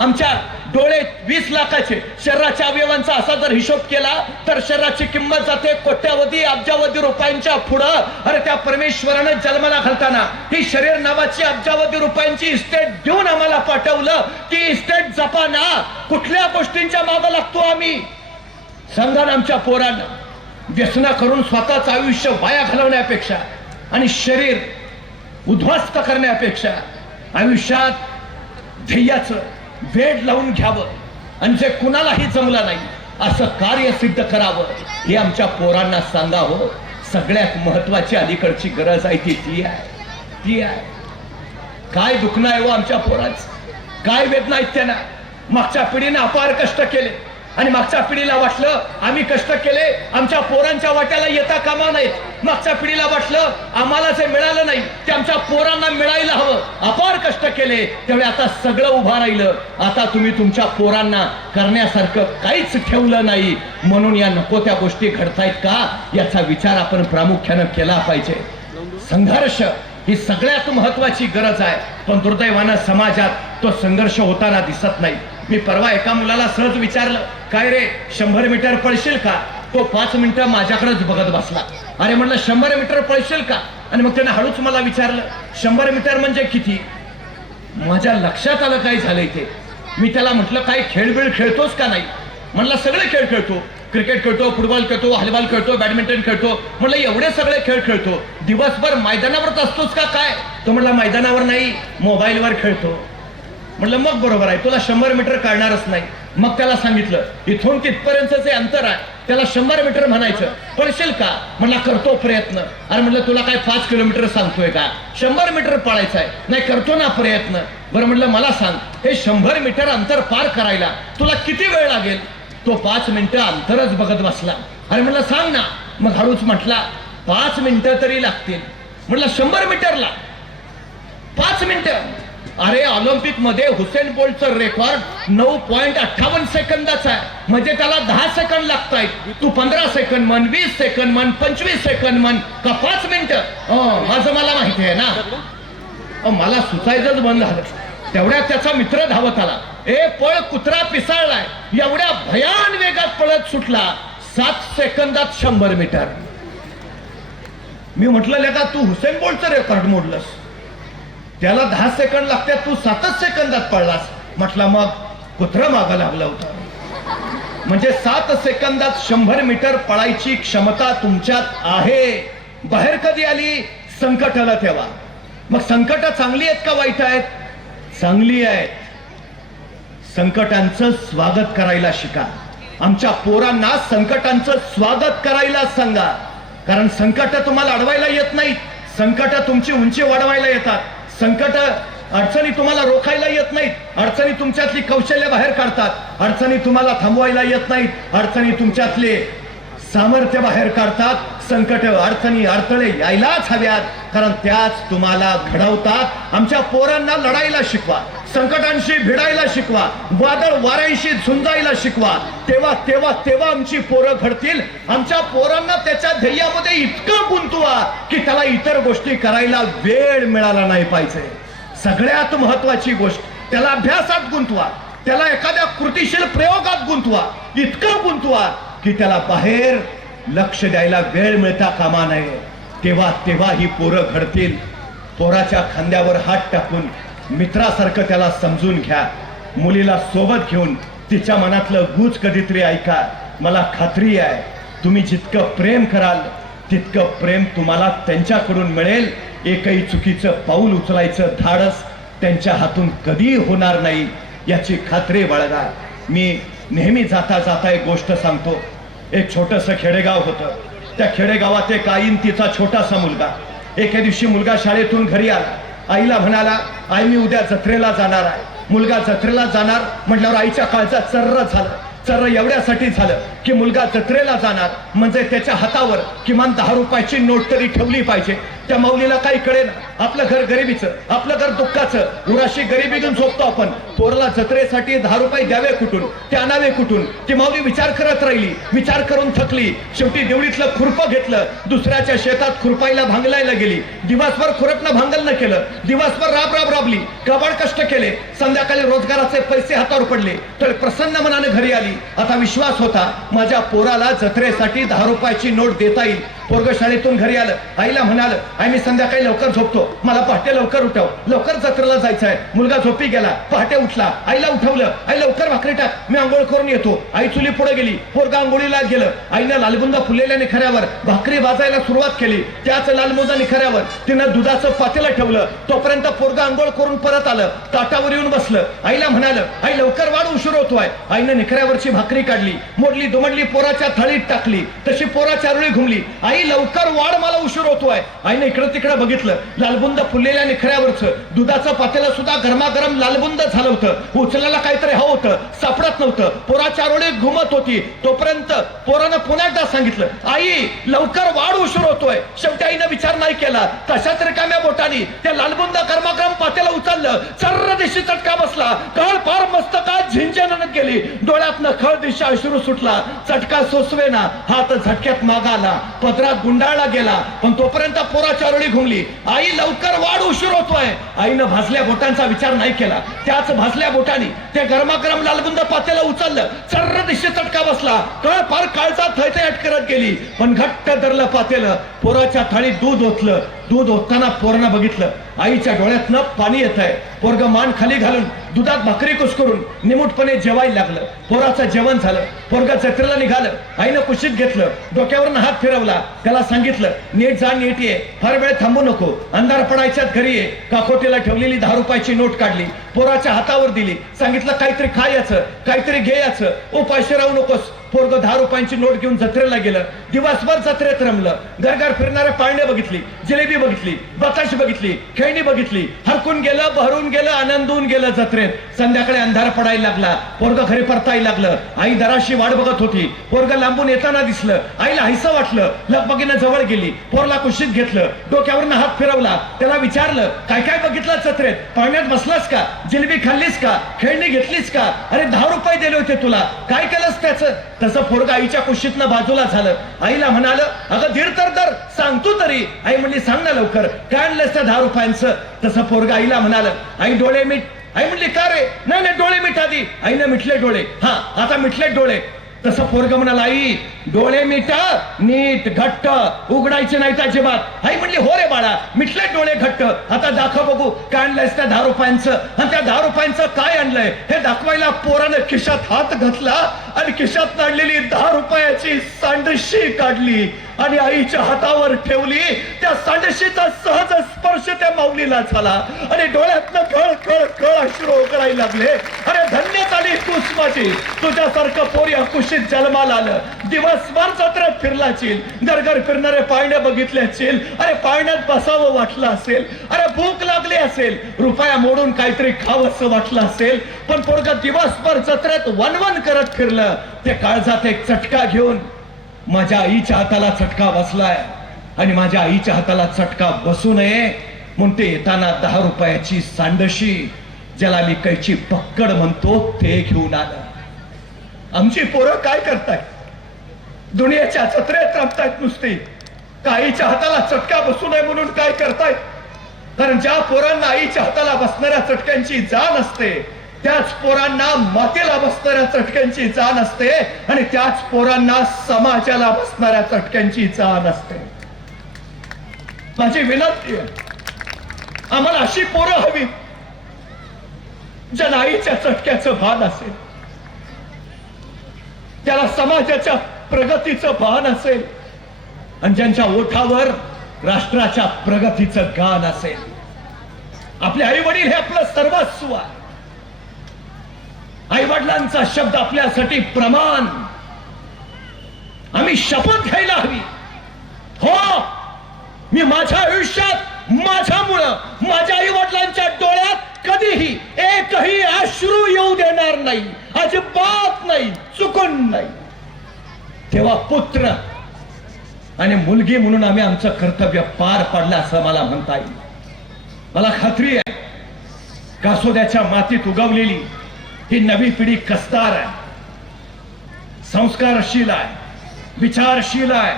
आमच्या डोळे 20 लाखाचे. शरीराच्या अवयवांचा असा जर हिशोब केला तर शरीराची किंमत जाते कोट्यावधी अब्जावधी रुपयांच्या पुढं. अरे त्या परमेश्वरानं जन्माला घालताना ही शरीर नावाची अब्जावधी रुपयांची इस्टेट देऊन आम्हाला पाठवलं. ती इस्टेट जपाना. कुठल्या गोष्टींच्या मागं लागतो आम्ही? सांगा ना आमच्या पोरांना. व्यसना करून स्वतःच आयुष्य वाया घालवण्यापेक्षा आणि शरीर उद्ध्वस्त करण्यापेक्षा आयुष्यात ध्येयाचं वेड लावून घ्यावं आणि जे कुणालाही जमलं नाही असं कार्य सिद्ध करावं हे आमच्या पोरांना सांगा. हो, सगळ्यात महत्वाची अलीकडची गरज आहे ती आहे. काय दुखणं आहे हो आमच्या पोरांचं, काय वेदना आहेत त्यांना. मागच्या पिढीने अपार कष्ट केले आणि मागच्या पिढीला वाटलं आम्ही कष्ट केले आमच्या पोरांच्या वाट्याला येता कामा नाहीत. मागच्या पिढीला वाटलं आम्हाला जे मिळालं नाही ते आमच्या पोरांना मिळायला हवं. अपार कष्ट केले त्यावेळी आता सगळं उभा राहिलं. आता तुम्ही तुमच्या पोरांना करण्यासारखं काहीच ठेवलं नाही. म्हणून या नको त्या गोष्टी घडतायत का याचा विचार आपण प्रामुख्यानं केला पाहिजे. संघर्ष ही सगळ्यात महत्वाची गरज आहे. पण दुर्दैवानं समाजात तो संघर्ष होताना दिसत नाही. मी परवा एका मुलाला सहज विचारलं, काय रे 100 मीटर पळशील का? तो 5 मिनिटं माझ्याकडेच बघत बसला. अरे म्हटलं 100 मीटर पळशील का? आणि मग त्यानं हळूच मला विचारलं 100 मीटर म्हणजे किती? माझ्या लक्षात आलं काय झालंय ते. मी त्याला म्हटलं काय खेळबिळ खेळतोस का नाही? म्हणलं सगळे खेळ खेळतो. क्रिकेट खेळतो, फुटबॉल खेळतो, व्हॉलीबॉल खेळतो, बॅडमिंटन खेळतो. म्हणलं एवढे सगळे खेळ खेळतो, दिवसभर मैदानावरच असतोच का काय? तो म्हणला मैदानावर नाही, मोबाईलवर खेळतो. म्हणलं मग बरोबर आहे, तुला 100 मीटर काढणारच नाही. मग त्याला सांगितलं इथून तिथपर्यंतचं जे अंतर आहे त्याला 100 मीटर म्हणायचं. पळशील का? म्हणला करतो प्रयत्न. अरे म्हटलं तुला काय 5 किलोमीटर सांगतोय का? 100 मीटर पळायचं आहे. नाही करतो ना प्रयत्न. बरं म्हटलं मला सांग हे 100 मीटर अंतर पार करायला तुला किती वेळ लागेल? तो 5 मिनिटं अंतरच बघत बसला. अरे म्हटलं सांग ना. मग हळूच म्हटला 5 मिनिटं तरी लागतील. म्हटलं 100 मीटरला 5 मिनिटं? अरे ऑलिम्पिक मध्ये हुसेन बोल्टचं रेकॉर्ड 9.58 सेकंदाचा आहे. म्हणजे त्याला 10 सेकंद लागतायत. तू 15 सेकंद म्हण, 20 सेकंद म्हण, 25 सेकंद म्हण का 5 मिनिटं? माझं मला माहिती आहे ना. मला सुचायचंच बंद झालं. तेवढ्यात त्याचा मित्र धावत आला. ए पळ कुत्रा पिसाळलाय. एवढ्या भयान वेगात पळत सुटला. 7 सेकंदात 100 मीटर. मी म्हटलं लेका तू हुसेन बोल्टचं रेकॉर्ड मोडलंस. त्याला 10 सेकंद लागतात, तू 7 सेकंदात पळलास. म्हटलं मग कुत्रा मागं लागलं होतं. म्हणजे 7 सेकंदात 100 मीटर पळायची क्षमता तुमच्यात आहे. बाहेर कधी आली? संकट आलं तेव्हा. मग संकट चांगली आहेत का वाईट आहेत? चांगली आहेत. संकटांचं स्वागत करायला शिका. आमच्या पोरांना संकटांचं स्वागत करायला सांगा. कारण संकट तुम्हाला अडवायला येत नाहीत. संकट तुमची उंची वाढवायला येतात. संकट अडचणी तुम्हाला रोखायला येत नाहीत. अडचणी तुमच्यातली कौशल्य बाहेर काढतात. अडचणी तुम्हाला थांबवायला येत नाहीत. अडचणी तुमच्यातले सामर्थ्य बाहेर काढतात. संकट अडचणी अडथळे यायलाच हव्यात, कारण त्याच तुम्हाला घडवतात. आमच्या पोरांना लढायला शिकवा. संकटांशी भिडायला शिकवा. वादळ वाऱ्यांशी झुंजायला शिकवा. तेव्हा तेव्हा तेव्हा आमची पोरं घडतील. आमच्या पोरांना त्याच्या ध्येयामध्ये इतकं गुंतवा की त्याला इतर गोष्टी करायला वेळ मिळाला नाही पाहिजे. सगळ्यात महत्वाची गोष्ट त्याला अभ्यासात गुंतवा. त्याला एखाद्या कृतीशील प्रयोगात गुंतवा. इतकं गुंतवा की त्याला बाहेर लक्ष द्यायला वेळ मिळता कामा नये. तेव्हा तेव्हा ही पोरं घडतील. पोराच्या खांद्यावर हात टाकून मित्रासारखं त्याला समजून घ्या. मुलीला सोबत घेऊन तिच्या मनातलं गूज कधीतरी ऐका. मला खात्री आहे तुम्ही जितकं प्रेम कराल तितकं प्रेम तुम्हाला त्यांच्याकडून मिळेल. एकही चुकीचं पाऊल उचलायचं धाडस त्यांच्या हातून कधी होणार नाही याची खात्री बाळगा. मी नेहमी जाता जाता एक गोष्ट सांगतो. एक छोटंसं खेडेगाव होतं. त्या खेडेगावात एक आई आणि तिचा छोटासा मुलगा. एके दिवशी मुलगा शाळेतून घरी आला. आईला म्हणाला आई मी उद्या जत्रेला जाणार आहे. मुलगा जत्रेला जाणार म्हटल्यावर आईच्या काळजात चर्र झालं. चर्र एवढ्यासाठी झालं की मुलगा जत्रेला जाणार म्हणजे त्याच्या हातावर किमान 10 रुपयाची नोट तरी ठेवली पाहिजे. त्या माऊलीला काही कळेना, आपलं घर गरिबीचं, आपलं घर दुःखाचं, उराशी गरिबी घेऊन झोपतो आपण. पोरला जत्रेसाठी 10 रुपये द्यावे कुठून, ते आणावे कुठून? ती माऊली विचार करत राहिली, विचार करून थकली. शेवटी देवळीतलं खुरपं घेतलं, दुसऱ्याच्या शेतात खुरपायला भांगलायला गेली. दिवसभर खुरपणं भांगल न केलं, दिवसभर राबली, कबाड कष्ट केले. संध्याकाळी रोजगाराचे पैसे हातावर पडले तर प्रसन्न मनाने घरी आली. आता विश्वास होता माझ्या पोराला जत्रेसाठी 10 रुपयाची नोट देता येईल. पोरग शाळेतून घरी आलं, आईला म्हणालं, आई मी संध्याकाळी लवकर झोपतो, मला पहाटे लवकर उठव, लवकर जत्रेला जायचं आहे. मुलगा झोपी गेला, पहाटे उठला, आईला उठवलं, आई लवकर भाकरी टाक, मी आंघोळ करून येतो. आई चुली पुढे गेली, पोरगा आंघोळीला गेलं. आईनं लालबुंदा फुललेल्या निखाऱ्यावर भाकरी भाजायला सुरुवात केली. त्याच लालबुंदा निखाऱ्यावर तिनं दुधाचं पातेलं ठेवलं. तोपर्यंत पोरगा आंघोळ करून परत आलं, ताटावर येऊन बसलं. आईला म्हणालं, आई लवकर वाढ, उशीर होतोय. आईनं निखाऱ्यावरची भाकरी काढली, मोडली दुमडली, पोराच्या थाळीत टाकली. तशी पोराच्या रुळी घुमली. आई लवकर वाढ, मला उशीर होतोय. आईने इकडं तिकडं बघितलं, लालबुंद फुललेल्या निखऱ्यावरचं दुधाचं पातेलं सुद्धा गरमागरम लालबुंद झालं होतं. उचलायला काहीतरी हवं होतं, सापडत नव्हतं. पोराच्या रुळी घुमत होती. तोपर्यंत पोरानं पुन्हा एकदा सांगितलं, आई लवकर वाढ, उशीर होतोय. शेवटी आईनं विचार नाही केला, तशाच रिकाम्या बोटाने त्या लालबुंद गरमागरम पातेलं उचललं. सर्र दिशी चटका बसला, कळ पार मस्तकात झिंजनत गेली. डोळ्यातनं खळ दिशा अश्रू सुटला. चटका सोसवेना, हात झटक्यात मागाला, पदरात गुंडाळला गेला. पण तोपर्यंत पोराच्या रडी घुमली. आई लवकर वाढ, उशीर होतोय. आईनं भाजल्या बोटांचा विचार नाही केला. त्याच भाजल्या बोटाने ते गरमागरम लालबुंद पातेलं उचललं. सर्र दिशे चटका बसला, कळ पार काळजात थैथयाट करत गेली. पण घट्ट धरलं पातेलं. पोराच्या थाळीत दूध ओतलं. दूध ओतताना पोरानं बघितलं, आईच्या डोळ्यातनं पाणी येत आहे. पोरग मान खाली घालून दुधात भाकरी कुस्करून निमूटपणे जेवायला लागलं. पोराचं जेवण झालं. पोरग जत्रेला निघालं. आईनं कुशीत घेतलं, डोक्यावरून हात फिरवला. त्याला सांगितलं, नीट जा, नीट ये, फार वेळ थांबू नको, अंधार पडायच्यात घरी ये. काकोटीला ठेवलेली 10 रुपयाची नोट काढली, पोराच्या हातावर दिली. सांगितलं, काहीतरी खायचं, काहीतरी घ्यायचं, उपाशी राहू नकोस. पोरग 10 रुपयांची नोट घेऊन जत्रेला गेलं. दिवसभर जत्रेत रमलं. घरघर फिरणारे पाळणे बघितली, जिलेबी बघितली, बताश बघितली, खेळणी बघितली. हरकून गेलं, बहरून गेलं, आनंदून गेलं जत्रेत. संध्याकाळी अंधार पडायला लागला. पोरग घरी परतायला लागलं. आई दराशी वाट बघत होती. पोरग लांबून येताना दिसलं. आईला हायसं वाटलं. लगबगीनं जवळ गेली, पोरला कुशीत घेतलं, डोक्यावरून हात फिरवला. त्याला विचारलं, काय काय बघितलं जत्रेत? पाळण्यात बसलास का? जिलेबी खाल्लीस का? खेळणी घेतलीस का? अरे 10 रुपये दिले होते तुला, काय केलंस त्याचं? तसं पोरग आईच्या कुशीतनं बाजूला झालं. आईला म्हणालं, अगं धीर तर सांगतो तरी. आई म्हणली, सांग ना लवकर, काय आणलंस त्या 10 रुपयांचं? तसं पोरग आईला म्हणालं, आई डोळे मीठ. आई म्हणली, का रे? नाही डोळे मीठ आधी. आईने मिटले डोळे. हा, आता मिटले डोळे. तसं पोरग म्हणाला, आई डोळे मिटा, नीट घट्ट उघडायचे नाहीत अजिबात. आई म्हणली, हो रे बाळा, मिटले डोळे घट्ट. आता दाखव बघू, काय आणलंयस त्या 10 रुपयांचं? आणि त्या 10 रुपयांचं काय आणलंय हे दाखवायला पोरानं खिशात हात घातला आणि खिशात काढलेली 10 रुपयाची सांडशी काढली आणि आईच्या हातावर ठेवली. त्या सांडशीचा सहज स्पर्श त्या माऊलीला झाला आणि डोळ्यातनं कळ कळ कळ अश्रू ओघळायला लागले. अरे धन्य झाली तूच माझी, तुझ्यासारखं पोर या कुशीत जन्माला आलं. दिवसभर जत्रेत फिरलाचील, घरघर फिरणारे पाळणे बघितल्याचील. अरे पाळण्यात बसावं वाटलं असेल, अरे भूक लागली असेल, रुपया मोडून काहीतरी खावंसं वाटलं असेल. पण पोरग दिवसभर जत्रेत वनवन करत फिरलं. ते काळजात एक चटका घेऊन माझ्या आईच्या हाताला चटका बसलाय आणि माझ्या आईच्या हाताला चटका बसू नये म्हणून ते येताना 10 रुपयाची सांडशी, ज्याला मी कैची पक्कड म्हणतो, ते घेऊन आलं. आमची पोरं काय करतायत? दुनियाच्या जत्रेत रमतायत नुसती. आईच्या हाताला चटका बसू नये म्हणून काय करतायत? कारण ज्या पोरांना आईच्या हाताला बसणाऱ्या चटक्यांची जाण असते, त्याच पोरांना मातेला बसणाऱ्या चटक्यांची जाण असते आणि त्याच पोरांना समाजाला बसणाऱ्या चटक्यांची जाण असते. माझी विनंती आहे, आम्हाला अशी पोरं हवी ज्या आईच्या चटक्याचं भान असेल, त्याला समाजाच्या प्रगतीचं भान असेल आणि ज्यांच्या ओठावर राष्ट्राच्या प्रगतीचं गान असेल. आपले आई वडील हे आपलं सर्वस्व आहे. आई वडिलांचा शब्द आपल्यासाठी प्रमाण. आम्ही शपथ घ्यायला हवी, हो मी माझ्या आयुष्यात माझ्यामुळं माझ्या आई वडिलांच्या डोळ्यात कधीही एकही अश्रू येऊ देणार नाही, अजिबात नाही, चुकून नाही. तेव्हा पुत्र आणि मुलगी म्हणून आम्ही आमचं कर्तव्य पार पाडलं असं मला म्हणता येईल. मला खात्री आहे कासोद्याच्या मातीत उगवलेली ही नवी पिढी कसदार आहे, संस्कारशील आहे, विचारशील आहे.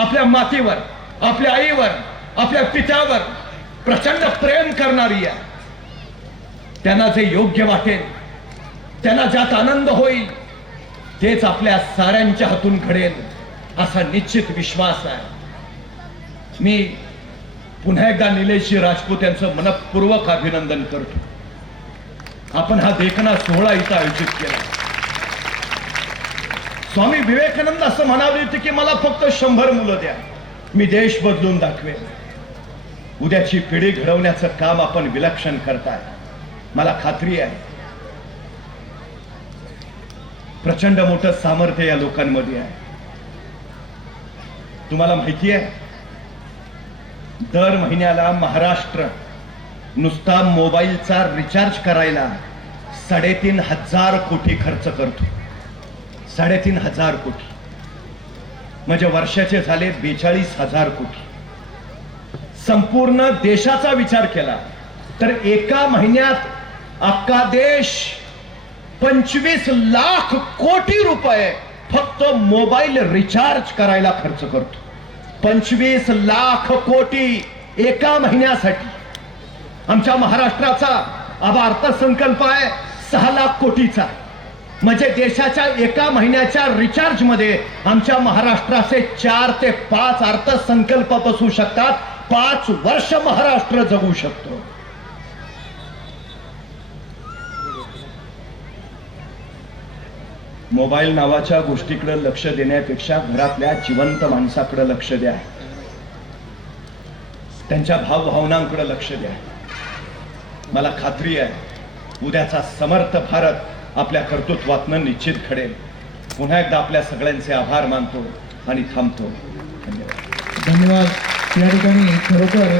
आपल्या मातीवर, आपल्या आईवर, आपल्या पित्यावर प्रचंड प्रेम करणारी आहे. त्यांना जे योग्य वाटेल, त्यांना ज्यात आनंद होईल तेच आपल्या साऱ्यांच्या हातून घडेल असा निश्चित विश्वास आहे. मी पुन्हा एकदा निलेशजी राजपूत यांचं मनपूर्वक अभिनंदन करतो. आपण हा देखणा सोहळा इथं आयोजित केला. स्वामी विवेकानंद असं म्हणाले होते की मला फक्त 100 मुलं द्या, मी देश बदलून दाखवेन. उद्याची पिढी घडवण्याचं काम आपण विलक्षण करताय. मला खात्री आहे प्रचंड मोठं सामर्थ्य या लोकांमध्ये आहे. तुम्हाला माहिती आहे दर महिन्याला महाराष्ट्र नुसता मोबाईलचा रिचार्ज करायला 3,500 कोटी खर्च करतो. 3,500 कोटी म्हणजे वर्षाचे झाले 42,000 कोटी. संपूर्ण देशाचा विचार केला तर एका महिन्यात अख्खा देश 25 लाख कोटी रुपये फक्त मोबाईल रिचार्ज करायला खर्च करतो. 25 लाख कोटी एका महिन्यासाठी. आमच्या महाराष्ट्राचा अर्थसंकल्प आहे 6 लाख कोटीचा. म्हणजे देशाच्या एका महिन्याच्या रिचार्ज मध्ये आमच्या महाराष्ट्राचे 4 ते 5 अर्थसंकल्प बसू शकतात. 5 वर्ष महाराष्ट्र जगू शकतो. मोबाईल नावाच्या गोष्टीकडे लक्ष देण्यापेक्षा घरातल्या जिवंत माणसाकडे लक्ष द्या, त्यांच्या भावभावनांकडे लक्ष द्या. मला खात्री आहे उद्याचा समर्थ भारत आपल्या कर्तृत्वातनं निश्चित घडेल. पुन्हा एकदा आपल्या सगळ्यांचे आभार मानतो आणि थांबतो. धन्यवाद. धन्यवाद. या ठिकाणी खरोखर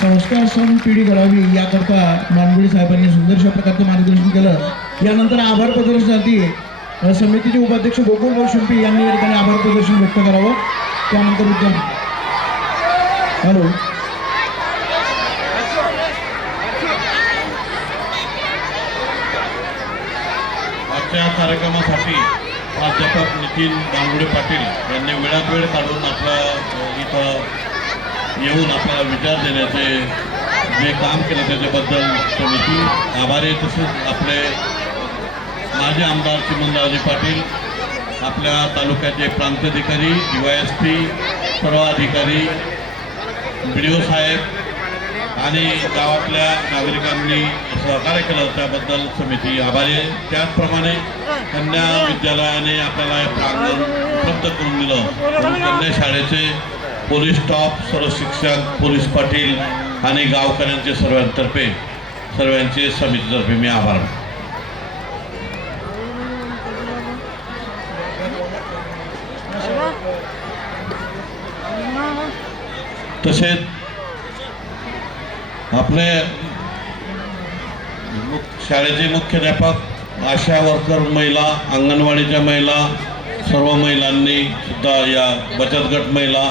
संस्कार सम पिढी घडावी याकरता मानगुडी साहेबांनी सुंदरशा प्रकारचं मार्गदर्शन केलं. यानंतर आभार प्रदर्शनासाठी समितीचे उपाध्यक्ष गोकुळ शिंपी यांनी या ठिकाणी आभार प्रदर्शन व्यक्त करावं. त्यानंतर विद्यार्थी हॅलो आजच्या कार्यक्रमासाठी प्राध्यापक नितीन दांगुडे पाटील यांनी वेळात वेळ काढून आपला इथं येऊन आपल्याला विचार देण्याचे जे काम केलं त्याच्याबद्दल समिती आभारी आहे. तसेच आपले माजी आमदार चिमणरावजी पाटील, आपल्या तालुक्याचे प्रांताधिकारी, DYSP, सर्व अधिकारी, BDO साहेब आणि गावातल्या नागरिकांनी सहकार्य केलं त्याबद्दल समिती आभारी आहे. त्याचप्रमाणे कन्या विद्यालयाने आपल्याला हे प्रांगण उपलब्ध करून दिलं. कन्या शाळेचे पोलीस स्टाफ, सर्व शिक्षक, पोलीस पाटील आणि गावकऱ्यांचे सर्वांचे समितीतर्फे मी आभार मानतो. तसेच आपले शाळेचे मुख्याध्यापक, आशा वर्कर महिला, अंगणवाडीच्या महिला, सर्व महिलांनी सुद्धा या बचत गट महिला